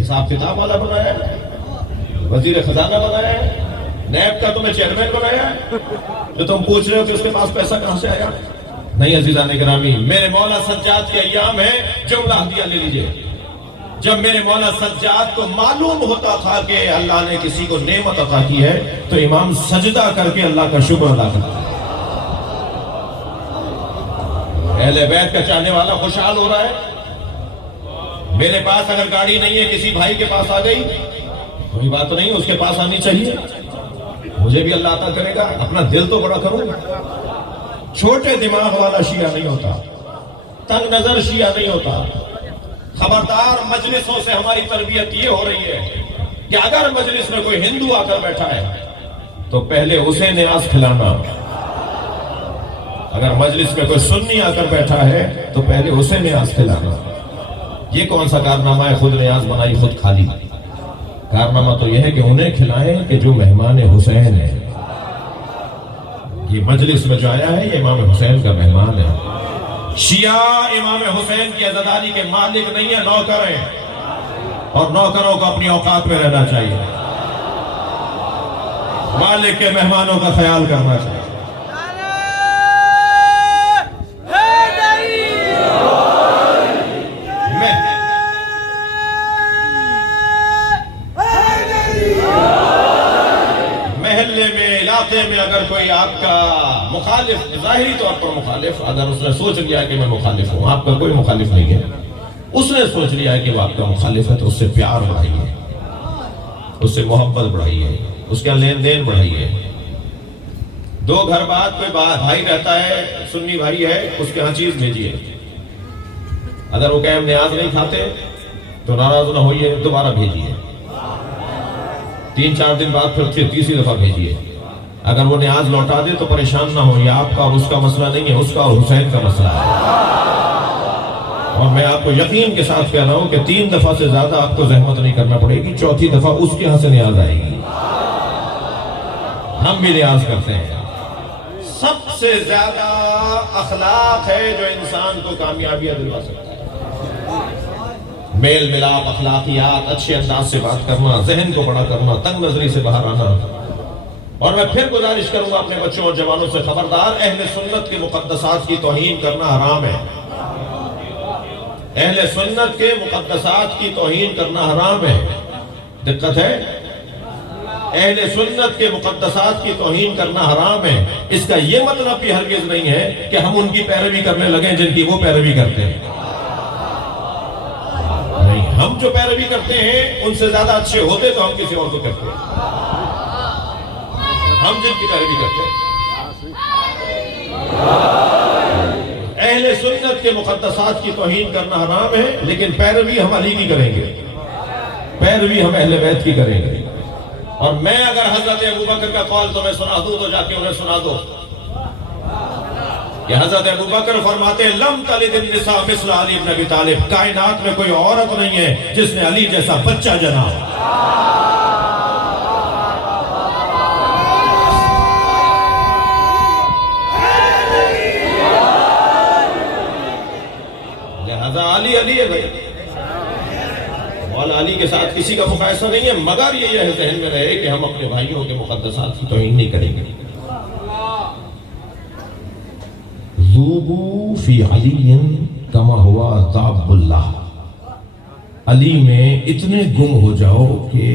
حساب کتاب والا بنایا، وزیر خزانہ بنایا، نیب کا تمہیں چیئرمین بنایا، جو تم پوچھ رہے ہو کہ اس کے پاس پیسہ کہاں سے آیا. نہیں عزیزان گرامی، میرے مولا سجاد کے ایام ہے، جملہ ہدیہ لے لیجئے. جب میرے مولا سجاد کو معلوم ہوتا تھا کہ اللہ نے کسی کو نعمت عطا کی ہے تو امام سجدہ کر کے اللہ کا شکر ادا کرتا. اہل بیت کا چاہنے والا خوشحال ہو رہا ہے. میرے پاس اگر گاڑی نہیں ہے، کسی بھائی کے پاس آ گئی، کوئی بات نہیں، اس کے پاس آنی چاہیے، مجھے بھی اللہ عطا کرے گا. اپنا دل تو بڑا کروں. چھوٹے دماغ والا شیعہ نہیں ہوتا، تنگ نظر شیعہ نہیں ہوتا. خبردار، مجلسوں سے ہماری تربیت یہ ہو رہی ہے کہ اگر مجلس میں کوئی ہندو آ کر بیٹھا ہے تو پہلے اسے نیاز کھلانا، اگر مجلس میں کوئی سنی آ کر بیٹھا ہے تو پہلے اسے نیاز کھلانا. یہ کون سا کارنامہ ہے، خود نیاز بنائی خود کھالی. کارنامہ تو یہ ہے کہ انہیں کھلائیں کہ جو مہمان حسین ہے. یہ مجلس میں جو آیا ہے یہ امام حسین کا مہمان ہے. شیعہ امام حسین کی عزاداری کے مالک نہیں ہے، نوکر ہیں، اور نوکروں کو اپنی اوقات میں رہنا چاہیے، مالک کے مہمانوں کا خیال کرنا چاہیے. محلے میں، علاقے میں اگر کوئی آپ کا مخالف، ظاہری طور پر مخالف، اگر اس نے سوچ لیا کہ میں مخالف ہوں، آپ کا کوئی مخالف نہیں ہے، اس نے سوچ لیا ہے کہ وہ آپ کا مخالف ہے، تو اس سے پیار بڑھائیے، اس سے محبت بڑھائیے، اس کا لین دین بڑھائیے. دو گھر بعد کوئی بھائی رہتا ہے، سنی بھائی ہے، اس کے ہاں چیز بھیجیے. اگر وہ قائم نیاز نہیں کھاتے تو ناراض نہ ہوئیے، دوبارہ بھیجیے. 3-4 دن بعد پھر تیسری دفعہ بھیجیے. اگر وہ نیاز لوٹا دے تو پریشان نہ ہو، یہ آپ کا اور اس کا مسئلہ نہیں ہے، اس کا اور حسین کا مسئلہ ہے. اور میں آپ کو یقین کے ساتھ کہہ رہا ہوں کہ 3 دفعہ سے زیادہ آپ کو زحمت نہیں کرنا پڑے گی، 4تھی دفعہ اس کے ہاں سے نیاز آئے گی. ہم بھی نیاز کرتے ہیں. سب سے زیادہ اخلاق ہے جو انسان کو کامیابیاں دلوا سکتا ہے. میل ملاپ، اخلاقیات، اچھے انداز سے بات کرنا، ذہن کو بڑا کرنا، تنگ نظری سے باہر آنا. اور میں پھر گزارش کروں گا اپنے بچوں اور جوانوں سے، خبردار، اہل سنت کے مقدسات کی توہین کرنا حرام ہے. اہل سنت کے مقدسات کی توہین کرنا حرام ہے. دقت ہے، اہل سنت کے مقدسات کی توہین کرنا حرام ہے. اس کا یہ مطلب بھی ہرگز نہیں ہے کہ ہم ان کی پیروی کرنے لگیں جن کی وہ پیروی کرتے ہیں. نہیں، ہم جو پیروی کرتے ہیں ان سے زیادہ اچھے ہوتے تو ہم کسی اور کو کرتے ہیں. ہم جن کی پیروی کرتے ہیں، اہل سنت کے مقدسات کی توہین کرنا حرام ہے، لیکن پیروی ہم علی کی کریں گے، پیروی ہم اہل بیت کی کریں گے. اور میں اگر حضرت ابوبکر کا قول تمہیں سنا دوں تو جا کے انہیں سنا دو کہ حضرت ابوبکر فرماتے ہیں لم تلد النساء مثل علی بن ابی طالب، کائنات میں کوئی عورت نہیں ہے جس نے علی جیسا بچہ جنا. علی علی ہے بھائی، مولا علی کے ساتھ کسی کا مقایسہ نہیں ہے، مگر یہ ذہن میں رہے کہ ہم اپنے بھائیوں کے مقدسات کی توہین نہیں کریں گے. ذوبوا فی علی کما ہوا ذاب اللہ، علی میں اتنے گم ہو جاؤ کہ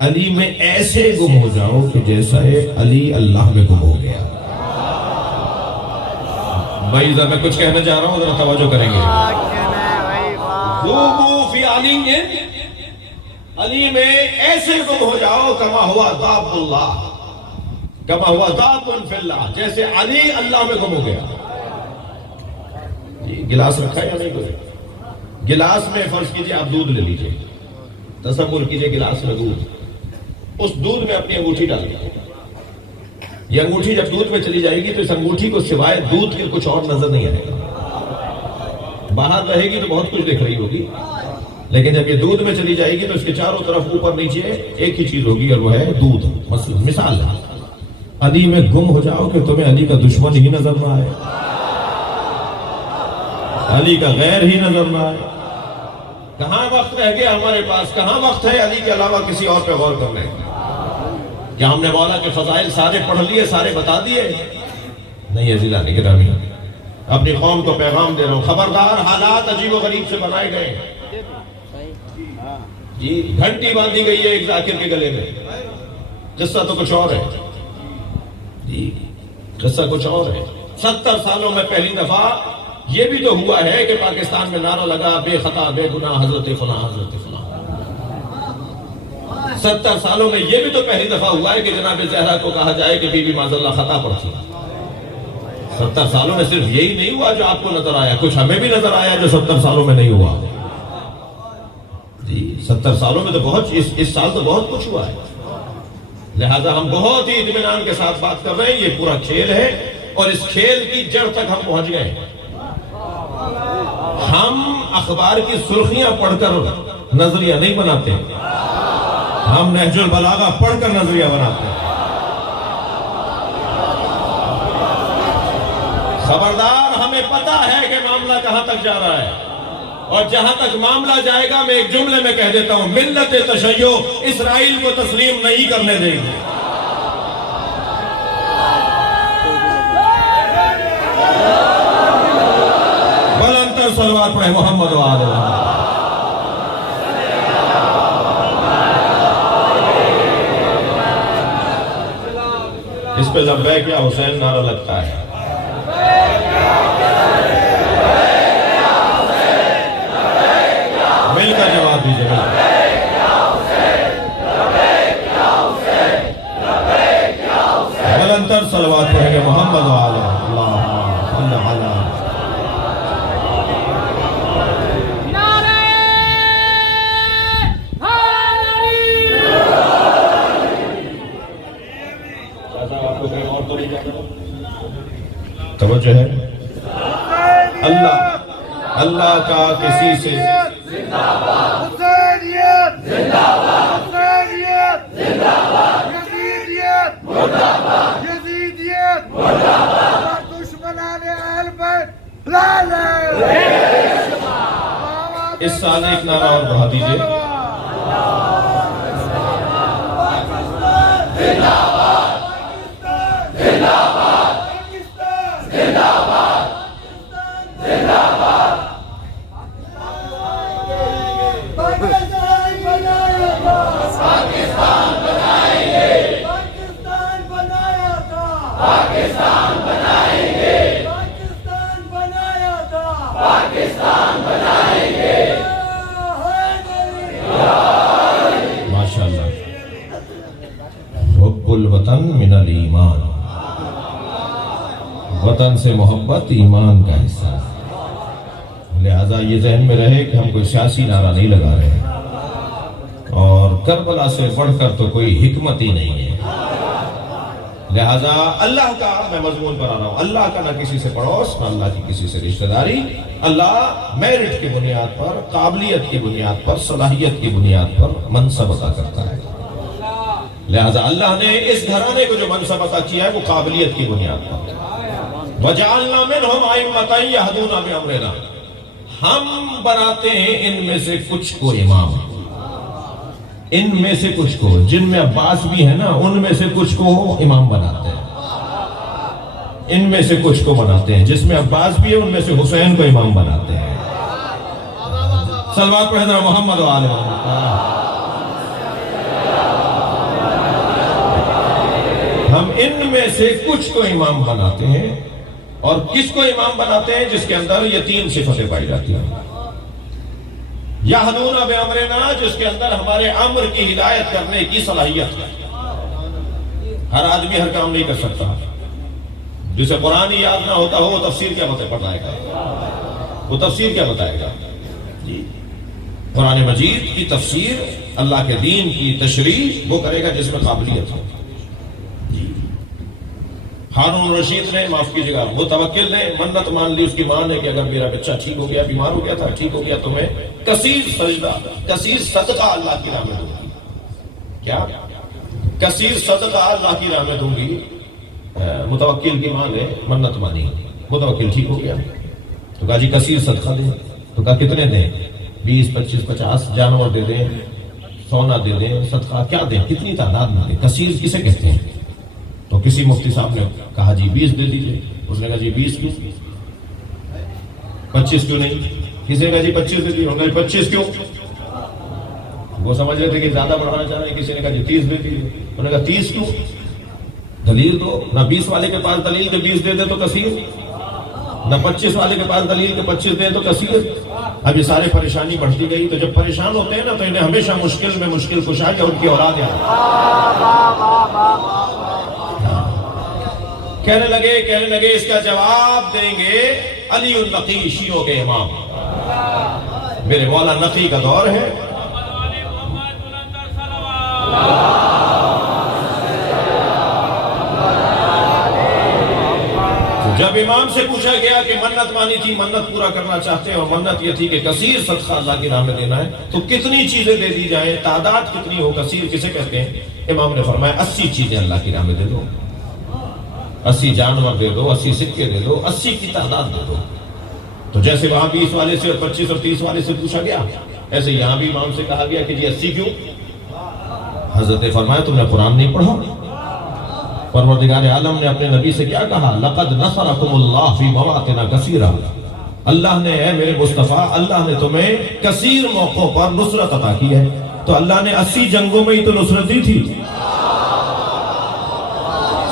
علی میں ایسے گم ہو جاؤ کہ جیسا علی اللہ میں گم ہو گیا. بھائی ذرا میں کچھ کہنا چاہ رہا ہوں، ذرا توجہ کریں گے. ذوبوا فی علی، علی میں ایسے گم ہو جاؤ کما ہوا ذاب اللہ، کما ہوا ذاب فی اللہ، جیسے علی اللہ میں گم ہو گیا. گلاس رکھا یا نہیں کوئی؟ گلاس میں فرض کیجئے آپ دودھ لے لیجئے، تصور کیجئے گلاس میں دودھ، اس دودھ میں اپنی انگوٹھی ڈال دیجئے. یہ انگوٹھی جب دودھ میں چلی جائے گی تو اس انگوٹھی کو سوائے دودھ کے کچھ اور نظر نہیں آئے گا. باہر رہے گی تو بہت کچھ دیکھ رہی ہوگی، لیکن جب یہ دودھ میں چلی جائے گی تو اس کے چاروں طرف اوپر نیچے ایک ہی چیز ہوگی، اور وہ ہے دودھ. مثال ہے، علی میں گم ہو جاؤ کہ تمہیں علی کا دشمن ہی نظر نہ آئے، علی کا غیر ہی نظر نہ آئے. کہاں وقت رہ گیا ہمارے پاس؟ کہاں وقت ہے علی کے علاوہ کسی اور پہ غور کرنے کا؟ کیا ہم نے مولا کے فضائل سارے پڑھ لیے، سارے بتا دیے؟ نہیں عزیزان گرامی، اپنی قوم کو پیغام دے رہا ہوں، خبردار، حالات عجیب و غریب سے بنائے گئے. جی گھنٹی باندھی گئی ہے ایک ذاکر کے گلے میں، قصہ تو کچھ اور ہے. جی قصہ کچھ اور ہے. 70 سالوں میں پہلی دفعہ یہ بھی تو ہوا ہے کہ پاکستان میں نعرہ لگا بے خطا بے گناہ حضرت فلاں حضرت فلاں. 70 سالوں میں یہ بھی تو پہلی دفعہ ہوا ہے کہ جناب زہرا کو کہا جائے کہ بی بی معاذ اللہ خطا پر تھی. 70 سالوں میں صرف یہی نہیں ہوا جو آپ کو نظر آیا، کچھ ہمیں بھی نظر آیا جو 70 سالوں میں نہیں ہوا. جی 70 سالوں میں تو بہت، اس سال تو بہت کچھ ہوا ہے. لہذا ہم بہت ہی اطمینان کے ساتھ بات کر رہے ہیں. یہ پورا کھیل ہے اور اس کھیل کی جڑ تک ہم پہنچ گئے. ہم اخبار کی سرخیاں پڑھ کر نظریہ نہیں بناتے، ہم نہج البلاغہ پڑھ کر نظریہ بناتے ہیں. خبردار، ہمیں پتا ہے کہ معاملہ کہاں تک جا رہا ہے، اور جہاں تک معاملہ جائے گا میں ایک جملے میں کہہ دیتا ہوں، ملت تشیع اسرائیل کو تسلیم نہیں کرنے دیں گے. بلندتر صلوات پڑھے محمد و آل محمد. اس پہ لبیک یا حسین نعرہ لگتا ہے. مل کر جواب دیجیے. بلندتر صلوات پڑھیں گے محمد و آل محمد. توجہ ہے، اللہ کا کسی سے اس سال ایک نعرہ اور بڑھا دیجئے. ماشاءاللہ. حب الوطن من الایمان، وطن سے محبت ایمان کا حصہ ہے. لہذا یہ ذہن میں رہے کہ ہم کوئی سیاسی نعرہ نہیں لگا رہے، اور کربلا سے بڑھ کر تو کوئی حکمت ہی نہیں ہے. لہذا اللہ کا میں مضمون پر آ رہا ہوں، اللہ کا نہ کسی سے پڑوس، نہ اللہ کی کسی سے رشتہ داری. اللہ میرٹ کی بنیاد پر، قابلیت کی بنیاد پر، صلاحیت کی بنیاد پر منصب عطا کرتا ہے. لہذا اللہ نے اس گھرانے کو جو منصب عطا کیا ہے وہ قابلیت کی بنیاد پر. وَجَعَلْنَا مِنْهُمْ أَئِمَّةً يَهْدُونَ بِأَمْرِنَا، ہم بناتے ہیں ان میں سے کچھ کو امام، ان میں سے کچھ کو، جن میں عباس بھی ہے نا ان میں سے کچھ کو امام بناتے ہیں، ان میں سے کچھ کو بناتے ہیں. جس میں عباس بھی ہے ان میں سے حسین کو امام بناتے ہیں. صلوات پڑھیں محمد و آل محمد. ہم ان میں سے کچھ کو امام بناتے ہیں. اور کس کو امام بناتے ہیں؟ جس کے اندر یہ 3 صفتیں پائی جاتی ہیں. یہدون بامرنا، جس کے اندر ہمارے امر کی ہدایت کرنے کی صلاحیت ہے. ہر آدمی ہر کام نہیں کر سکتا. جسے قرآن یاد نہ ہوتا ہو وہ تفسیر کیا بتائے گا؟ وہ تفسیر کیا بتائے گا؟ جی قرآن مجید کی تفسیر، اللہ کے دین کی تشریح وہ کرے گا جس میں قابلیت ہو۔ جی ہارون رشید نے، معاف کیجیے گا، متوکل نے منت مان لی اس کی ماں نے کہ اگر میرا بچہ ٹھیک ہو گیا، بیمار ہو گیا تھا، ٹھیک ہو گیا تو میں کثیر سجدہ، کثیر صدقہ اللہ کی راہ میں دوں گی۔ کیا؟ کثیر صدقہ اللہ کی راہ میں دوں گی۔ متوکل کی ماں نے منت مانی، متوکل ٹھیک ہو گیا تو کہا جی کثیر صدقہ دیں۔ تو کہا کتنے دیں؟ 20 25 50 جانور دے دیں، سونا دے دیں، صدقہ کیا دیں، کتنی تعداد میں دیں، کثیر کسے کہتے ہیں؟ تو کسی مفتی صاحب نے کہا جی 20 دے دیجئے۔ اس نے کہا جی 20 کیوں، 25 کیوں نہیں؟ کسی نے کہا جی 25 دے دیجئے، انہوں نے کہا 25 کیوں؟ وہ سمجھ رہے تھے کہ زیادہ بڑھانا چاہ رہے ہیں۔ کسی نے کہا جی 30 دے دیجئے، انہوں نے کہا 30 کیوں؟ دلیل دو نہ، 20 والے کے پاس دلیل کہ 20 دے دے تو کثیر، نہ 25 والے کے پاس دلیل کہ 25 دے تو کثیر۔ اب یہ سارے پریشانی بڑھتی گئی، تو جب پریشان ہوتے ہیں نا تو انہیں ہمیشہ مشکل میں مشکل کشا کے ان کی اولاد ہے۔ کہنے لگے اس کا جواب دیں گے علی النقی، شیعوں کے امام، میرے مولا نقی کا دور ہے۔ جب امام سے پوچھا گیا کہ منت مانی تھی، منت پورا کرنا چاہتے ہیں اور منت یہ تھی کہ کثیر صدقہ اللہ کی راہ میں دینا ہے، تو کتنی چیزیں دے دی جائیں، تعداد کتنی ہو، کثیر کسے کہتے ہیں؟ امام نے فرمایا 80 چیزیں اللہ کی راہ میں دے دو، 80 جانور دے دو، 80 سکے دے دو، 80 کی تعداد دے دو۔ تو جیسے وہاں 20 والے سے اور 25 اور 30 والے سے پوچھا گیا، ایسے یہاں بھی امام سے کہا گیا کہ جی 80 کیوں؟ حضرت نے فرمایا تم نے قرآن نہیں پڑھا؟ پروردگار عالم نے اپنے نبی سے کیا کہا؟ لقد نصرکم اللہ فی مواطن کثیرہ، اللہ نے، اے میرے مصطفیٰ، اللہ نے تمہیں کثیر موقعوں پر نصرت عطا کی ہے۔ تو اللہ نے 80 جنگوں میں ہی تو نصرت دی تھی۔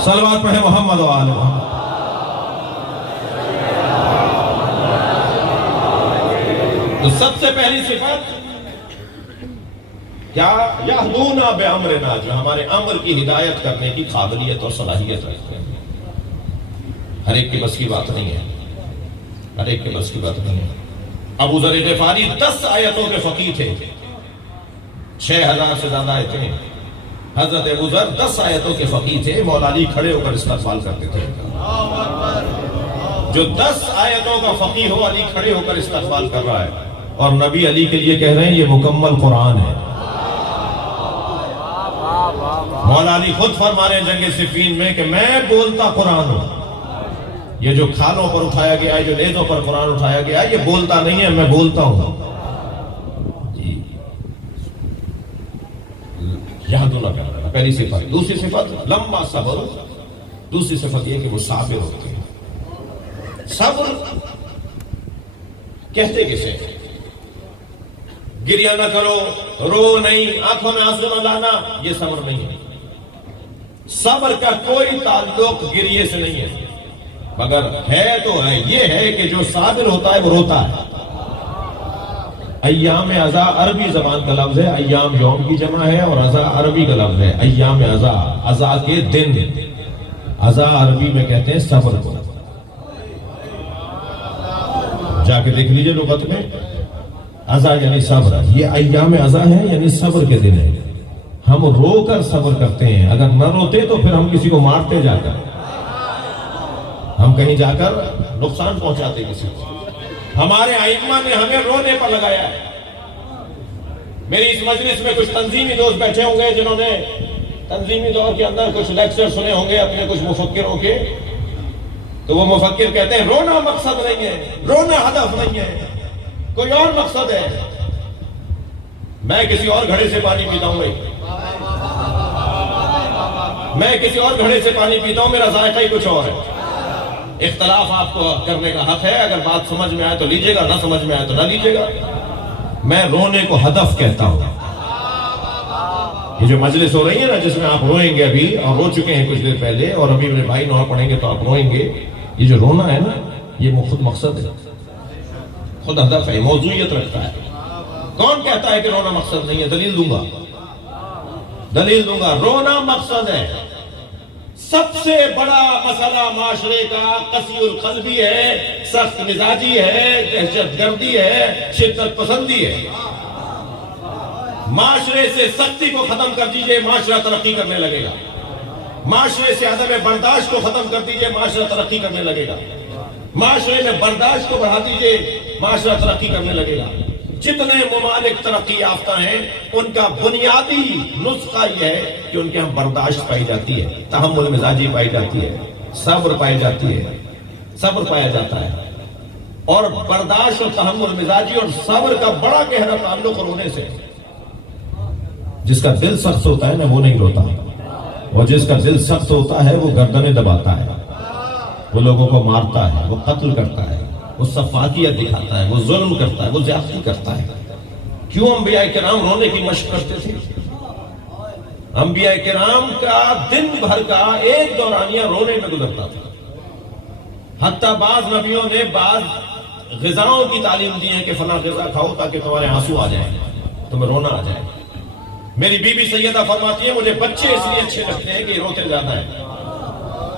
صلوات پڑھیں محمد و آل محمد۔ تو سب سے پہلی صفت کیا؟ یہدونا بامرنا، جو ہمارے امر کی ہدایت کرنے کی قابلیت اور صلاحیت رکھتے ہیں۔ ہر ایک کے بس کی بات نہیں ہے، ہر ایک کے بس کی بات نہیں ہے۔ ابو ذر غفاری 10 آیتوں کے فقیہ تھے، 6000 سے زیادہ آیتیں۔ حضرت ابو ذر 10 آیتوں کے فقیہ تھے، مولا علی کھڑے ہو کر استقبال کرتے تھے۔ جو 10 آیتوں کا فقیہ ہو، علی کھڑے ہو کر استقبال کر رہا ہے، اور نبی علی کے لیے کہہ رہے ہیں یہ مکمل قرآن ہے۔ مولا علی خود فرما رہے ہیں جنگ صفین میں کہ میں بولتا قرآن ہوں، یہ جو کھالوں پر اٹھایا گیا ہے، جو نیزوں پر قرآن اٹھایا گیا ہے، یہ بولتا نہیں ہے، میں بولتا ہوں۔ جی یہدونا کرنا پہلی صفت۔ دوسری صفت لمبا صبر، دوسری صفت یہ کہ وہ صابر ہوتے ہیں۔ صبر کہتے کسے؟ گریہ نہ کرو، رو نہیں، آنکھوں میں آنسو نہ لانا، یہ صبر نہیں ہے۔ صبر کا کوئی تعلق گریے سے نہیں ہے، مگر ہے تو ہے، یہ ہے کہ جو صابر ہوتا ہے وہ روتا ہے۔ ایام ازا عربی زبان کا لفظ ہے، ایام یوم کی جمع ہے، اور ازا عربی کا لفظ ہے۔ ایام ازا، ازا کے دن، ازا عربی میں کہتے ہیں صبر کو۔ جا کے دیکھ لیجئے لغت میں، ازا یعنی صبر، یہ ایام ازا ہے یعنی صبر کے دن ہے۔ ہم رو کر صبر کرتے ہیں، اگر نہ روتے تو پھر ہم کسی کو مارتے جا کر، ہم کہیں جا کر نقصان پہنچاتے کسی کو۔ ہمارے ائمہ نے ہمیں رونے پر لگایا ہے۔ میری اس مجلس میں کچھ تنظیمی دوست بیٹھے ہوں گے جنہوں نے تنظیمی دور کے اندر کچھ لیکچر سنے ہوں گے اپنے کچھ مفکروں کے، تو وہ مفکر کہتے ہیں رونا مقصد نہیں ہے، رونا ہدف نہیں ہے، کوئی اور مقصد ہے۔ میں کسی اور گھڑے سے پانی پیتا ہوں بھائی، میں کسی اور گھڑے سے پانی پیتا ہوں، میرا ذائقہ ہی کچھ اور ہے۔ اختلاف آپ کو کرنے کا حق ہے، اگر بات سمجھ میں آئے تو لیجئے گا، نہ سمجھ میں آئے تو نہ لیجئے گا۔ میں رونے کو ہدف کہتا ہوں۔ یہ جو مجلس ہو رہی ہے نا جس میں آپ روئیں گے ابھی، اور رو چکے ہیں کچھ دیر پہلے، اور ابھی میرے بھائی نوحہ پڑھیں گے تو آپ روئیں گے، یہ جو رونا ہے نا یہ خود مقصد ہے، خود ہدف ہے، موضوعیت رکھتا ہے۔ کون کہتا ہے کہ رونا مقصد نہیں ہے؟ دلیل دوں گا، دلیل دوں گا۔ رونا مقصد ہے، سب سے بڑا مسئلہ معاشرے کا قسی القلبی ہے، سخت مزاجی ہے، دہشت گردی ہے، شدت پسندی ہے۔ معاشرے سے سختی کو ختم کر دیجئے، معاشرہ ترقی کرنے لگے گا۔ معاشرے سے عدم برداشت کو ختم کر دیجئے، معاشرہ ترقی کرنے لگے گا۔ معاشرے میں برداشت کو بڑھا دیجئے، معاشرہ ترقی کرنے لگے گا۔ جتنے ممالک ترقی یافتہ ہیں ان کا بنیادی نسخہ یہ ہے کہ ان کے ہاں برداشت پائی جاتی ہے، تحمل مزاجی پائی جاتی ہے، صبر پائی جاتی ہے، صبر پایا جاتا ہے۔ اور برداشت اور تحمل مزاجی اور صبر کا بڑا گہرا تعلق رونے سے۔ جس کا دل سخت ہوتا ہے نا وہ نہیں روتا، اور جس کا دل سخت ہوتا ہے وہ گردنیں دباتا ہے، وہ لوگوں کو مارتا ہے، وہ قتل کرتا ہے، وہ سفاکیت دکھاتا ہے، وہ ظلم کرتا ہے، وہ زیادتی کرتا ہے۔ کیوں انبیاء کرام رونے کی مشق کرتے تھے؟ انبیاء کرام کا دن بھر کا ایک دورانیہ رونے میں گزرتا تھا۔ حتیٰ بعض نبیوں نے بعض غذاؤں کی تعلیم دی ہے کہ فلاں غذا کھاؤ تاکہ تمہارے آنسو آ جائیں، تمہیں رونا آ جائے۔ میری بی بی سیدہ فرماتی ہے مجھے بچے اس لیے اچھے لگتے ہیں کہ روتے زیادہ ہیں۔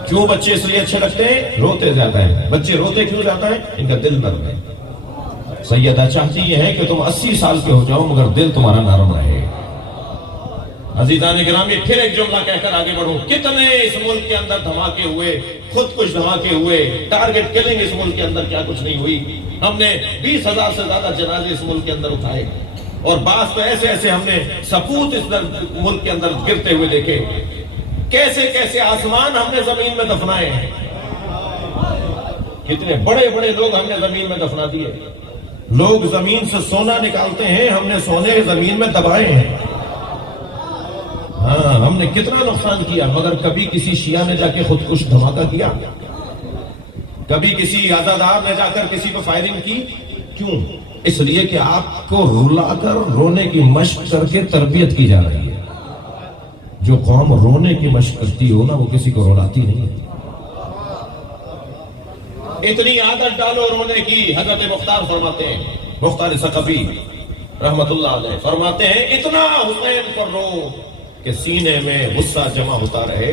کیوں بچے اس لیے اچھے لگتے ہیں؟ روتے زیادہ ہیں۔ بچے روتے کیوں زیادہ ہیں؟ ان کا دل نرم ہے۔ سیدہ چاہتی یہ ہے کہ تم 80 سال کے ہو جاؤ مگر دل تمہارا نرم رہے۔ عزیزان گرامی، پھر ایک جملہ کہہ کر آگے بڑھوں۔ کتنے اس ملک کے اندر دھماکے ہوئے، خود کچھ دھماکے ہوئے، ٹارگٹ کلنگ اس ملک کے اندر کیا کچھ نہیں ہوئی۔ ہم نے 20,000 سے زیادہ جنازے اس ملک کے اندر اٹھائے، اور بعض تو ایسے ایسے ہم نے سپوت اس ملک کے اندر گرتے ہوئے دیکھے۔ کیسے کیسے آسمان ہم نے زمین میں دفنائے ہیں، کتنے بڑے بڑے لوگ ہم نے زمین میں دفنا دیے۔ لوگ زمین سے سونا نکالتے ہیں، ہم نے سونے زمین میں دبائے ہیں۔ ہاں، ہم نے کتنا نقصان کیا، مگر کبھی کسی شیعہ نے جا کے خودکش دھماکہ کیا؟ کبھی کسی عزادار نے جا کر کسی کو فائرنگ کی؟ کیوں؟ اس لیے کہ آپ کو رلا کر رونے کی مشق کر کے تربیت کی جا رہی ہے۔ جو قوم رونے کی مشق کرتی ہو نا وہ کسی کو رلاتی نہیں ہے۔ اتنی عادت ڈالو رونے کی۔ حضرت مختار فرماتے ہیں، مختار ثقفی رحمت اللہ علیہ فرماتے ہیں اتنا حسین پر رو کہ سینے میں غصہ جمع ہوتا رہے،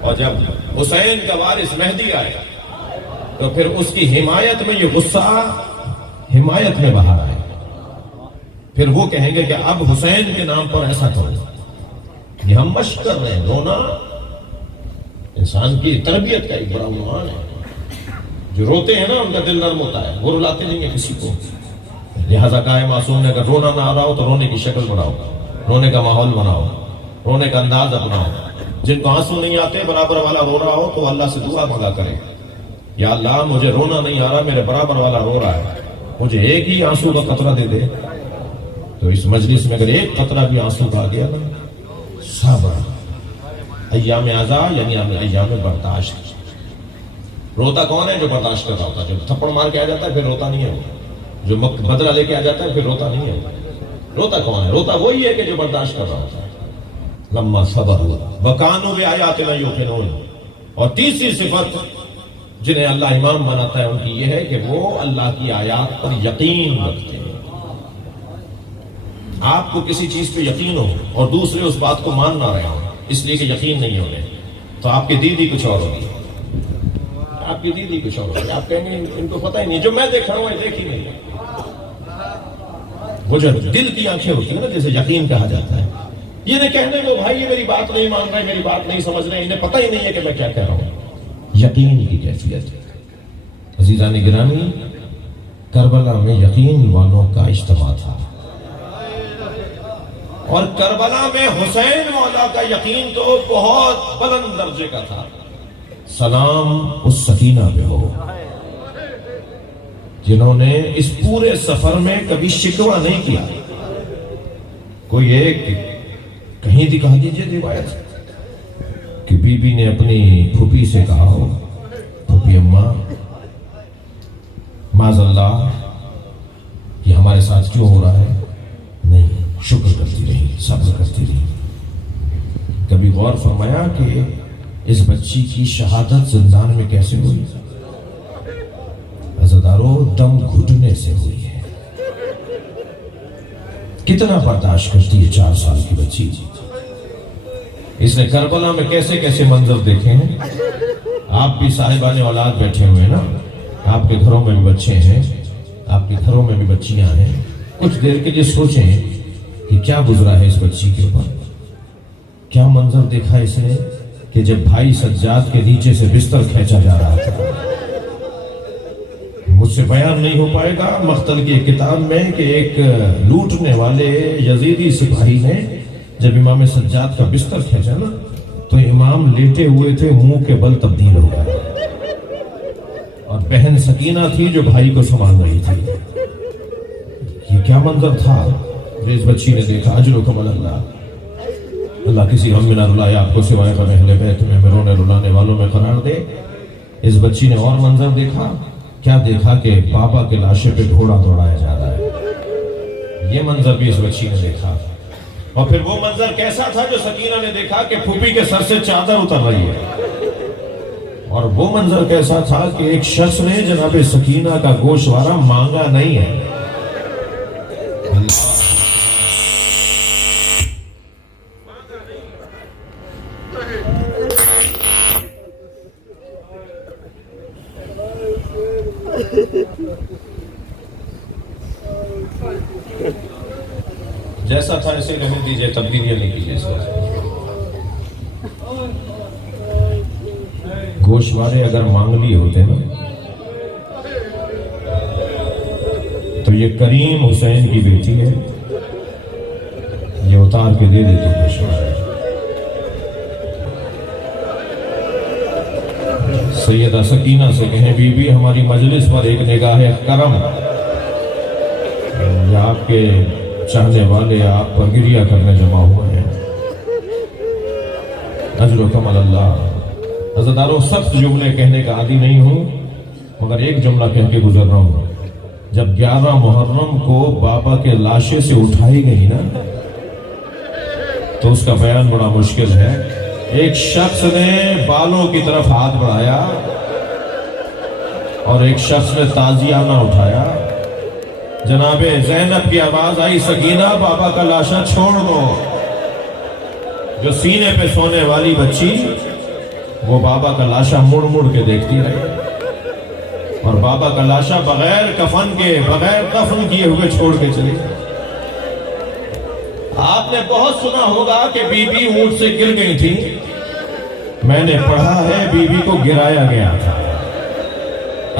اور جب حسین کا وارث مہدی آئے تو پھر اس کی حمایت میں یہ غصہ حمایت میں باہر آئے۔ پھر وہ کہیں گے کہ اب حسین کے نام پر ایسا کرو۔ یہ ہم مشق کر رہے ہیں۔ رونا انسان کی تربیت کا ایک بڑا عنوان ہے۔ جو روتے ہیں نا ان کا دل نرم ہوتا ہے، وہ رلاتے نہیں ہیں کسی کو۔ لہذا کہا ہے معصوم نے اگر رونا نہ آ رہا ہو تو رونے کی شکل بناؤ، رونے کا ماحول بناؤ، رونے کا انداز اپناؤ۔ جن کو آنسو نہیں آتے، برابر والا رو رہا ہو تو اللہ سے دعا مانگا کرے، یا اللہ مجھے رونا نہیں آ رہا، میرے برابر والا رو رہا ہے، مجھے ایک ہی آنسو کا قطرہ دے دے۔ تو اس مجلس میں اگر ایک قطرہ بھی آنسو کا آ گیا نا، صبر، ایام عزا یعنی ایام برداشت۔ روتا کون ہے؟ جو برداشت کر رہا ہوتا ہے۔ جب تھپڑ مار کے آ جاتا ہے پھر روتا نہیں ہے، جو بدلہ لے کے آ جاتا ہے پھر روتا نہیں ہے۔ روتا کون ہے؟ روتا وہی ہے کہ جو برداشت کر رہا ہوتا ہے۔ لما صبر وکانوا بآیاتنا یوقنون۔ اور تیسری صفت جنہیں اللہ امام بناتا ہے ان کی یہ ہے کہ وہ اللہ کی آیات پر یقین رکھتے ہیں۔ آپ کو کسی چیز پہ یقین ہو اور دوسرے اس بات کو مان نہ رہے ہوں اس لیے کہ یقین نہیں ہونے، تو آپ کی دیدی کچھ اور ہوگی، آپ کی دیدی کچھ اور ہوگی۔ آپ کہیں گے ان کو پتہ ہی نہیں، جو میں دیکھ رہا ہوں یہ دیکھ ہی نہیں۔ وہ جو دل کی آنکھیں ہوتی ہیں نا، جیسے یقین کہا جاتا ہے، یہ نہیں کہنے کو بھائی یہ میری بات نہیں مان رہے، میری بات نہیں سمجھ رہے، انہیں پتہ ہی نہیں ہے کہ میں کیا کہہ رہا ہوں۔ یقین کی کیفیت ہے۔ عزیزان گرامی، کربلا میں یقین والوں کا اجتماع تھا، اور کربلا میں حسین مولا کا یقین تو بہت بلند درجے کا تھا۔ سلام اس سکینہ پہ ہو جنہوں نے اس پورے سفر میں کبھی شکوہ نہیں کیا۔ کوئی ایک کہیں دکھا دیجئے روایت کہ بی بی نے اپنی پھوپھی سے کہا ہو، پھوپھی اماں معاذ اللہ یہ ہمارے ساتھ کیوں ہو رہا ہے؟ نہیں، شکر کرتی رہی، صبر کرتی رہی۔ کبھی غور فرمایا کہ اس بچی کی شہادت زندان میں کیسے ہوئی؟ عزادارو، دم گھٹنے سے ہوئی ہے۔ کتنا برداشت کرتی ہے 4 سال کی بچی؟ اس نے کربلا میں کیسے کیسے منظر دیکھے ہیں. آپ بھی صاحبان اولاد بیٹھے ہوئے نا, آپ کے گھروں میں بھی بچے ہیں, آپ کے گھروں میں بھی بچیاں ہیں. کچھ دیر کے لیے سوچیں کہ کیا گزرا ہے اس بچی کے اوپر, کیا منظر دیکھا اس نے کہ جب بھائی سجاد کے نیچے سے بستر کھینچا جا رہا تھا. مجھ سے بیان نہیں ہو پائے گا مختل کی ایک کتاب میں کہ ایک لوٹنے والے یزیدی سپاہی نے جب امام سجاد کا بستر کھینچا نا تو امام لیٹے ہوئے تھے, منہ کے بل تبدیل ہو گئے, اور بہن سکینہ تھی جو بھائی کو سنبھال رہی تھی. یہ کیا منظر تھا جو اس بچی نے دیکھا. اجرکم اللہ, اللہ کسی غم میں نہ رلائے آپ کو سوائے غم اہل بیت میں رونے رلانے والوں میں قرار دے. اس بچی نے اور منظر دیکھا. کیا دیکھا کہ بابا کے لاشے پہ گھوڑا دوڑایا جا رہا ہے. یہ منظر بھی اس بچی نے دیکھا. اور پھر وہ منظر کیسا تھا جو سکینہ نے دیکھا کہ پھوپھی کے سر سے چادر اتر رہی ہے. اور وہ منظر کیسا تھا کہ ایک شخص نے جناب سکینہ کا گوشوارہ مانگا نہیں ہے. جیسا تھا اسے رہنے دیجئے, تبدیلیاں نہیں کیجئے. گوشوارے اگر مانگ لیے ہوتے نا تو یہ کریم حسین کی بیٹی ہے, یہ اتار کے دے دیتے گوشوارے. سیدہ سکینہ سے کہیں بی بی ہماری مجلس پر ایک نگاہ کرم, یا آپ کے چاہنے والے آپ پر گریہ کرنے جمع ہوئے ہیں. اجرکم اللہ. عزیزانو, سخت جملے کہنے کا عادی نہیں ہوں, مگر ایک جملہ کہہ کے گزر رہا ہوں. جب 11 محرم کو بابا کے لاشے سے اٹھائی گئی نا تو اس کا بیان بڑا مشکل ہے. ایک شخص نے بالوں کی طرف ہاتھ بڑھایا اور ایک شخص نے تازیانہ اٹھایا. جناب زینب کی آواز آئی, سکینہ بابا کا لاشا چھوڑ دو. جو سینے پہ سونے والی بچی وہ بابا کا لاشا مڑ مڑ کے دیکھتی رہی, اور بابا کا لاشا بغیر کفن کے, بغیر دفن کیے ہوئے چھوڑ کے چلی. آپ نے بہت سنا ہوگا کہ بی بی اونٹ سے گر گئی تھی. میں نے پڑھا ہے بی بی کو گرایا گیا تھا.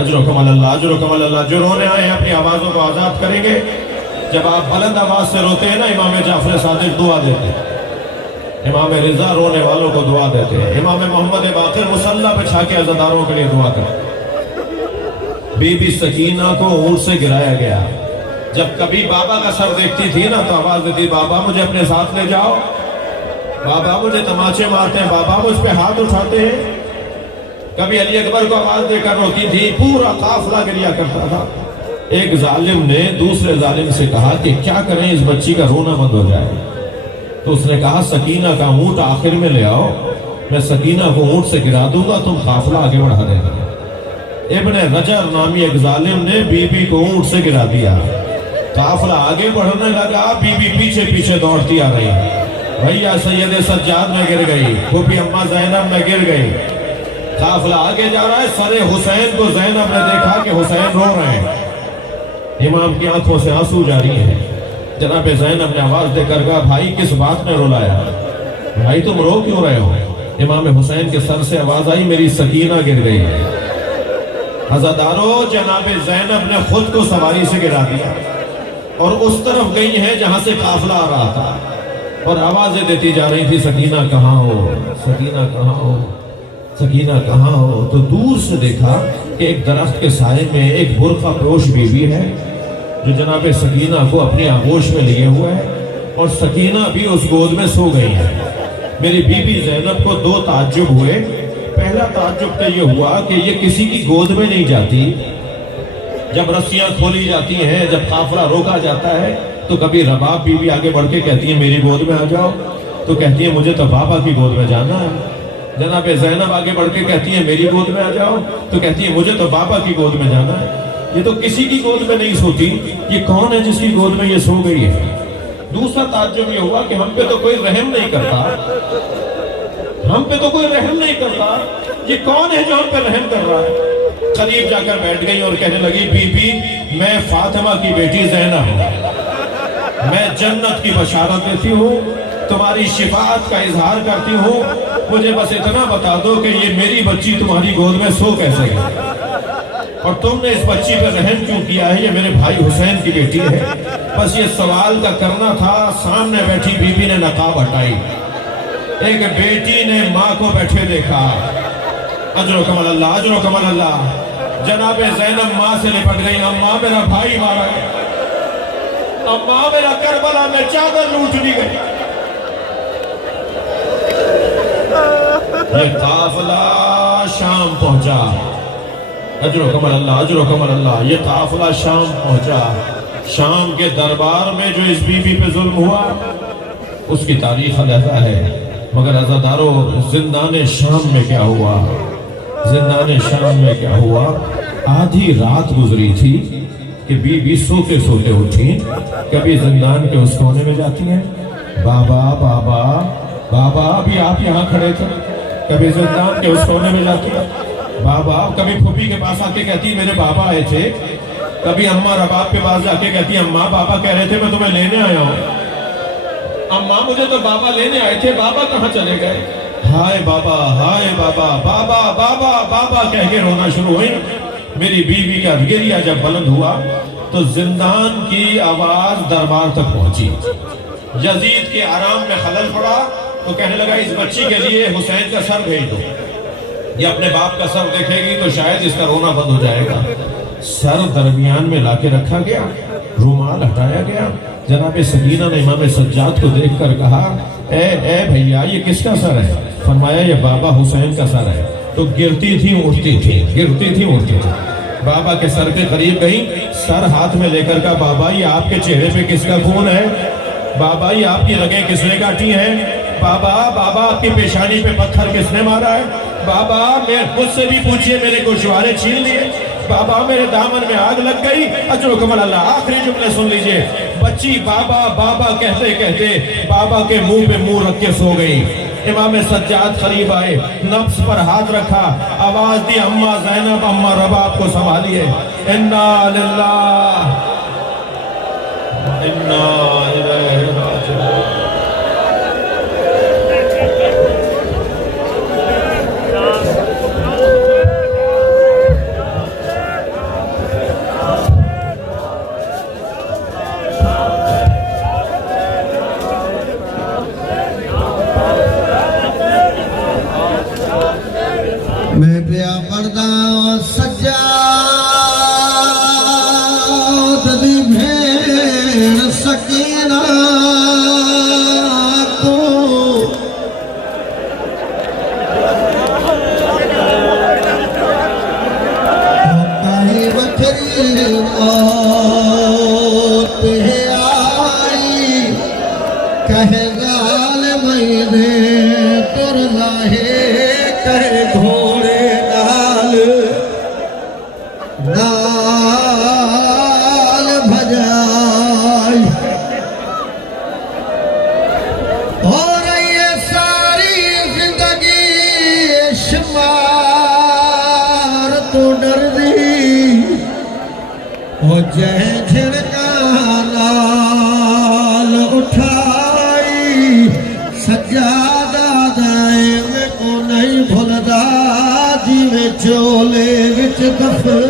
اجرکم اللہ, اجرکم اللہ. جو رونے آئے ہیں اپنی آوازوں کو آزاد کریں گے. جب آپ بلند آواز سے روتے ہیں نا, امام جعفر صادق دعا دیتے ہیں, امام رضا رونے والوں کو دعا دیتے ہیں, امام محمد باقر مصلی پہ چھا کے عزاداروں کے لیے دعا کرتے ہیں. بی بی سکینہ کو اونٹ سے گرایا گیا. جب کبھی بابا کا سر دیکھتی تھی نا تو آواز دیتی, بابا مجھے اپنے ساتھ لے جاؤ, بابا مجھے تماچے مارتے ہیں, بابا مجھ پہ ہاتھ اٹھاتے ہیں. کبھی علی اکبر کو آواز دے کر روتی تھی, پورا قافلہ گریا کرتا تھا. ایک ظالم نے دوسرے ظالم سے کہا کہ کیا کریں اس بچی کا رونا بند ہو جائے. تو اس نے کہا سکینہ کا اونٹ آخر میں لے آؤ, میں سکینہ کو اونٹ سے گرا دوں گا, تم قافلہ آگے بڑھا دے گا. ابن رجر نامی ایک ظالم نے بی بی کو اونٹ سے گرا دیا. قافلہ آگے بڑھنے لگا, بی بی پیچھے پیچھے دوڑتی آ رہی. بھیا سید سجاد میں گر گئی, پھوپھی اماں زینب میں گر گئی. قافلہ آگے جا رہا ہے. سر حسین کو زینب نے دیکھا کہ حسین رو رہے ہیں. امام کی آنکھوں سے آنسو جاری ہیں. جناب زینب نے آواز دے کر کہا, بھائی کس بات نے رلایا, بھائی تم رو کیوں رہے ہو. امام حسین کے سر سے آواز آئی, میری سکینہ گر گئی ہے. عزادارو, جناب زینب نے خود کو سواری سے گرا دیا اور اس طرف گئی ہے جہاں سے قافلہ آ رہا تھا, اور آوازیں دیتی جا رہی تھی, سکینہ کہاں ہو, سکینہ کہاں ہو, سکینہ کہاں ہو. تو دور سے دیکھا کہ ایک درخت کے سائے میں ایک برقع پوش بیوی ہے جو جناب سکینہ کو اپنے آغوش میں لیے ہوئے ہے, اور سکینہ بھی اس گود میں سو گئی ہے. میری بی بی زینب کو 2 تعجب ہوئے. پہلا تعجب تو یہ ہوا کہ یہ کسی کی گود میں نہیں جاتی. جب رسیاں کھولی جاتی ہیں, جب قافلہ روکا جاتا ہے, تو کبھی رباب بی بی آگے بڑھ کے کہتی ہے میری گود میں آ جاؤ, تو کہتی ہے مجھے تو بابا کی گود میں جانا ہے. جناب زینب آگے بڑھ کے کہتی ہے میری گود میں آ جاؤ, تو کہتی ہے مجھے تو بابا کی گود میں جانا ہے. یہ تو کسی کی گود میں نہیں سوتی, یہ کون ہے جس کی گود میں یہ سو گئی ہے. دوسرا تعجب یہ ہوا کہ ہم پہ تو کوئی رحم نہیں کرتا. ہم پہ تو کوئی رحم نہیں کرتا، یہ کون ہے جو ہم پہ رحم کر رہا ہے؟ قریب جا کر بیٹھ گئی اور کہنے لگی بی بی میں فاطمہ کی بیٹی زینب ہوں، میں جنت کی بشارت دیتی ہوں، تمہاری شفاعت کا اظہار کرتی ہوں، مجھے بس اتنا بتا دو کہ یہ میری بچی تمہاری گود میں سو کیسے گئی، اور تم نے اس بچی پہ رحم کیوں کیا ہے؟ یہ میرے بھائی حسین کی بیٹی ہے۔ بس یہ سوال کا کرنا تھا۔ سامنے بیٹھی بی بی نے نقاب ہٹائی، ایک بیٹی نے ماں کو بیٹھے دیکھا، اجر و کمال اللہ، اجر و کمال اللہ۔ جناب زینب ماں سے لپٹ گئی، اماں میرا بھائی مارا گیا، اماں میرا کربلا میں چادر لوٹ لی گئی۔ یہ قافلہ شام پہنچا، اجر و کمال اللہ، اجر و کمال اللہ۔ یہ قافلہ شام پہنچا، شام کے دربار میں جو اس بی بی پہ ظلم ہوا اس کی تاریخ علیحدہ ہے، مگر عزادارو زندان شام میں کیا ہوا؟ زندان شام میں کیا ہوا؟ آدھی رات گزری تھی کہ بی بی سوتے سوتے اٹھی، کبھی زندان کے اس کونے میں جاتی ہیں، بابا بابا بابا ابھی آپ یہاں کھڑے تھے، کبھی زندان کے اس کونے میں جاتی ہیں بابا، کبھی پھوپھی کے پاس آ کے کہتی میرے بابا آئے تھے، کبھی اماں رباب کے پاس جا کے کہتی اماں بابا کہہ رہے تھے میں تمہیں لینے آیا ہوں، اماں مجھے تو بابا لینے آئے تھے، بابا کہاں چلے گئے؟ ہائے بابا ہائے بابا، بابا بابا بابا کہہ کے رونا شروع ہوئی۔ میری بیوی کا گریہ جب بلند ہوا تو زندان کی آواز دربار تک پہنچی، یزید کے آرام میں خلل پڑا تو کہنے لگا اس بچی کے لیے حسین کا سر بھیج دو، یہ اپنے باپ کا سر دیکھے گی تو شاید اس کا رونا بند ہو جائے گا۔ سر درمیان میں لا کے رکھا گیا، رومال ہٹایا گیا، جناب سکینہ نے امام سجاد کو دیکھ کر کہا اے بھیا یہ کس کا سر ہے؟ فرمایا یہ بابا حسین کا سر ہے۔ تو گرتی تھی اٹھتی تھی، گرتی تھی اٹھتی تھی، بابا کے سر کے قریب گئی، سر ہاتھ میں لے کر کہا بابا یہ آپ کے چہرے پہ کس کا خون ہے؟ بابا یہ آپ کی رگیں کس نے کاٹی ہیں؟ بابا بابا آپ کی پیشانی پہ پتھر کس نے مارا ہے؟ بابا مجھ سے بھی پوچھئے میرے گوشوارے چھین لیے، بابا میرے دامن میں آگ لگ گئی۔ اجر و کمال اللہ۔ آخری جملے سن لیجئے، بچی بابا بابا کہتے کہتے بابا کے منہ پہ منہ رکھ کے سو گئی۔ امام سجاد قریب آئے، نفس پر ہاتھ رکھا، آواز دی اماں زینب اماں رباب کو سنبھالیے، انا للہ انا الیہ راجعون۔ میں پیا پردہ سجاد دی بھیڑ سکینہ کو کہیں وکھری موت پہ آئی، کہے ظالم دے تر لاہے، کہے گھوڑے نال بھجائی، اور یہ ساری زندگی شمار تو ڈر دی، وہ جہ جھڑکا نال اٹھائی، سجادہ دائیں میں کو نہیں بھولدا، جی میں چولے وچ دفن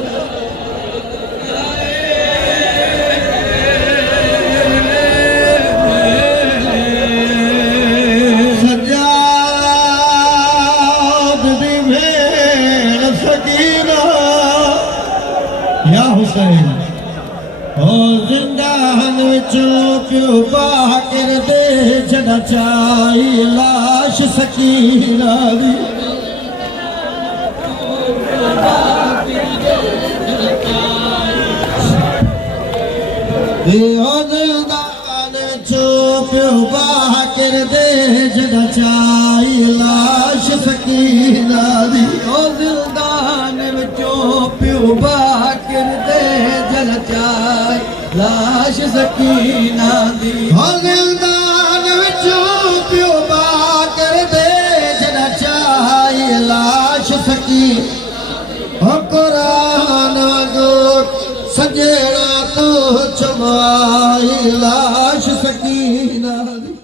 زندان وچوں پیو باقر دے جڑا چائی لاش سکینہ دی، زندان وچوں پیو باقر دے جڑا چائی لاش سکینہ دی، زندان وچوں پیو باقر دے جڑا چائی لاش سکینہ دی، زندان وچوں پیو باقر دے جڑا ਲਾਸ਼ ਸਕੀਨਾ ਦੀ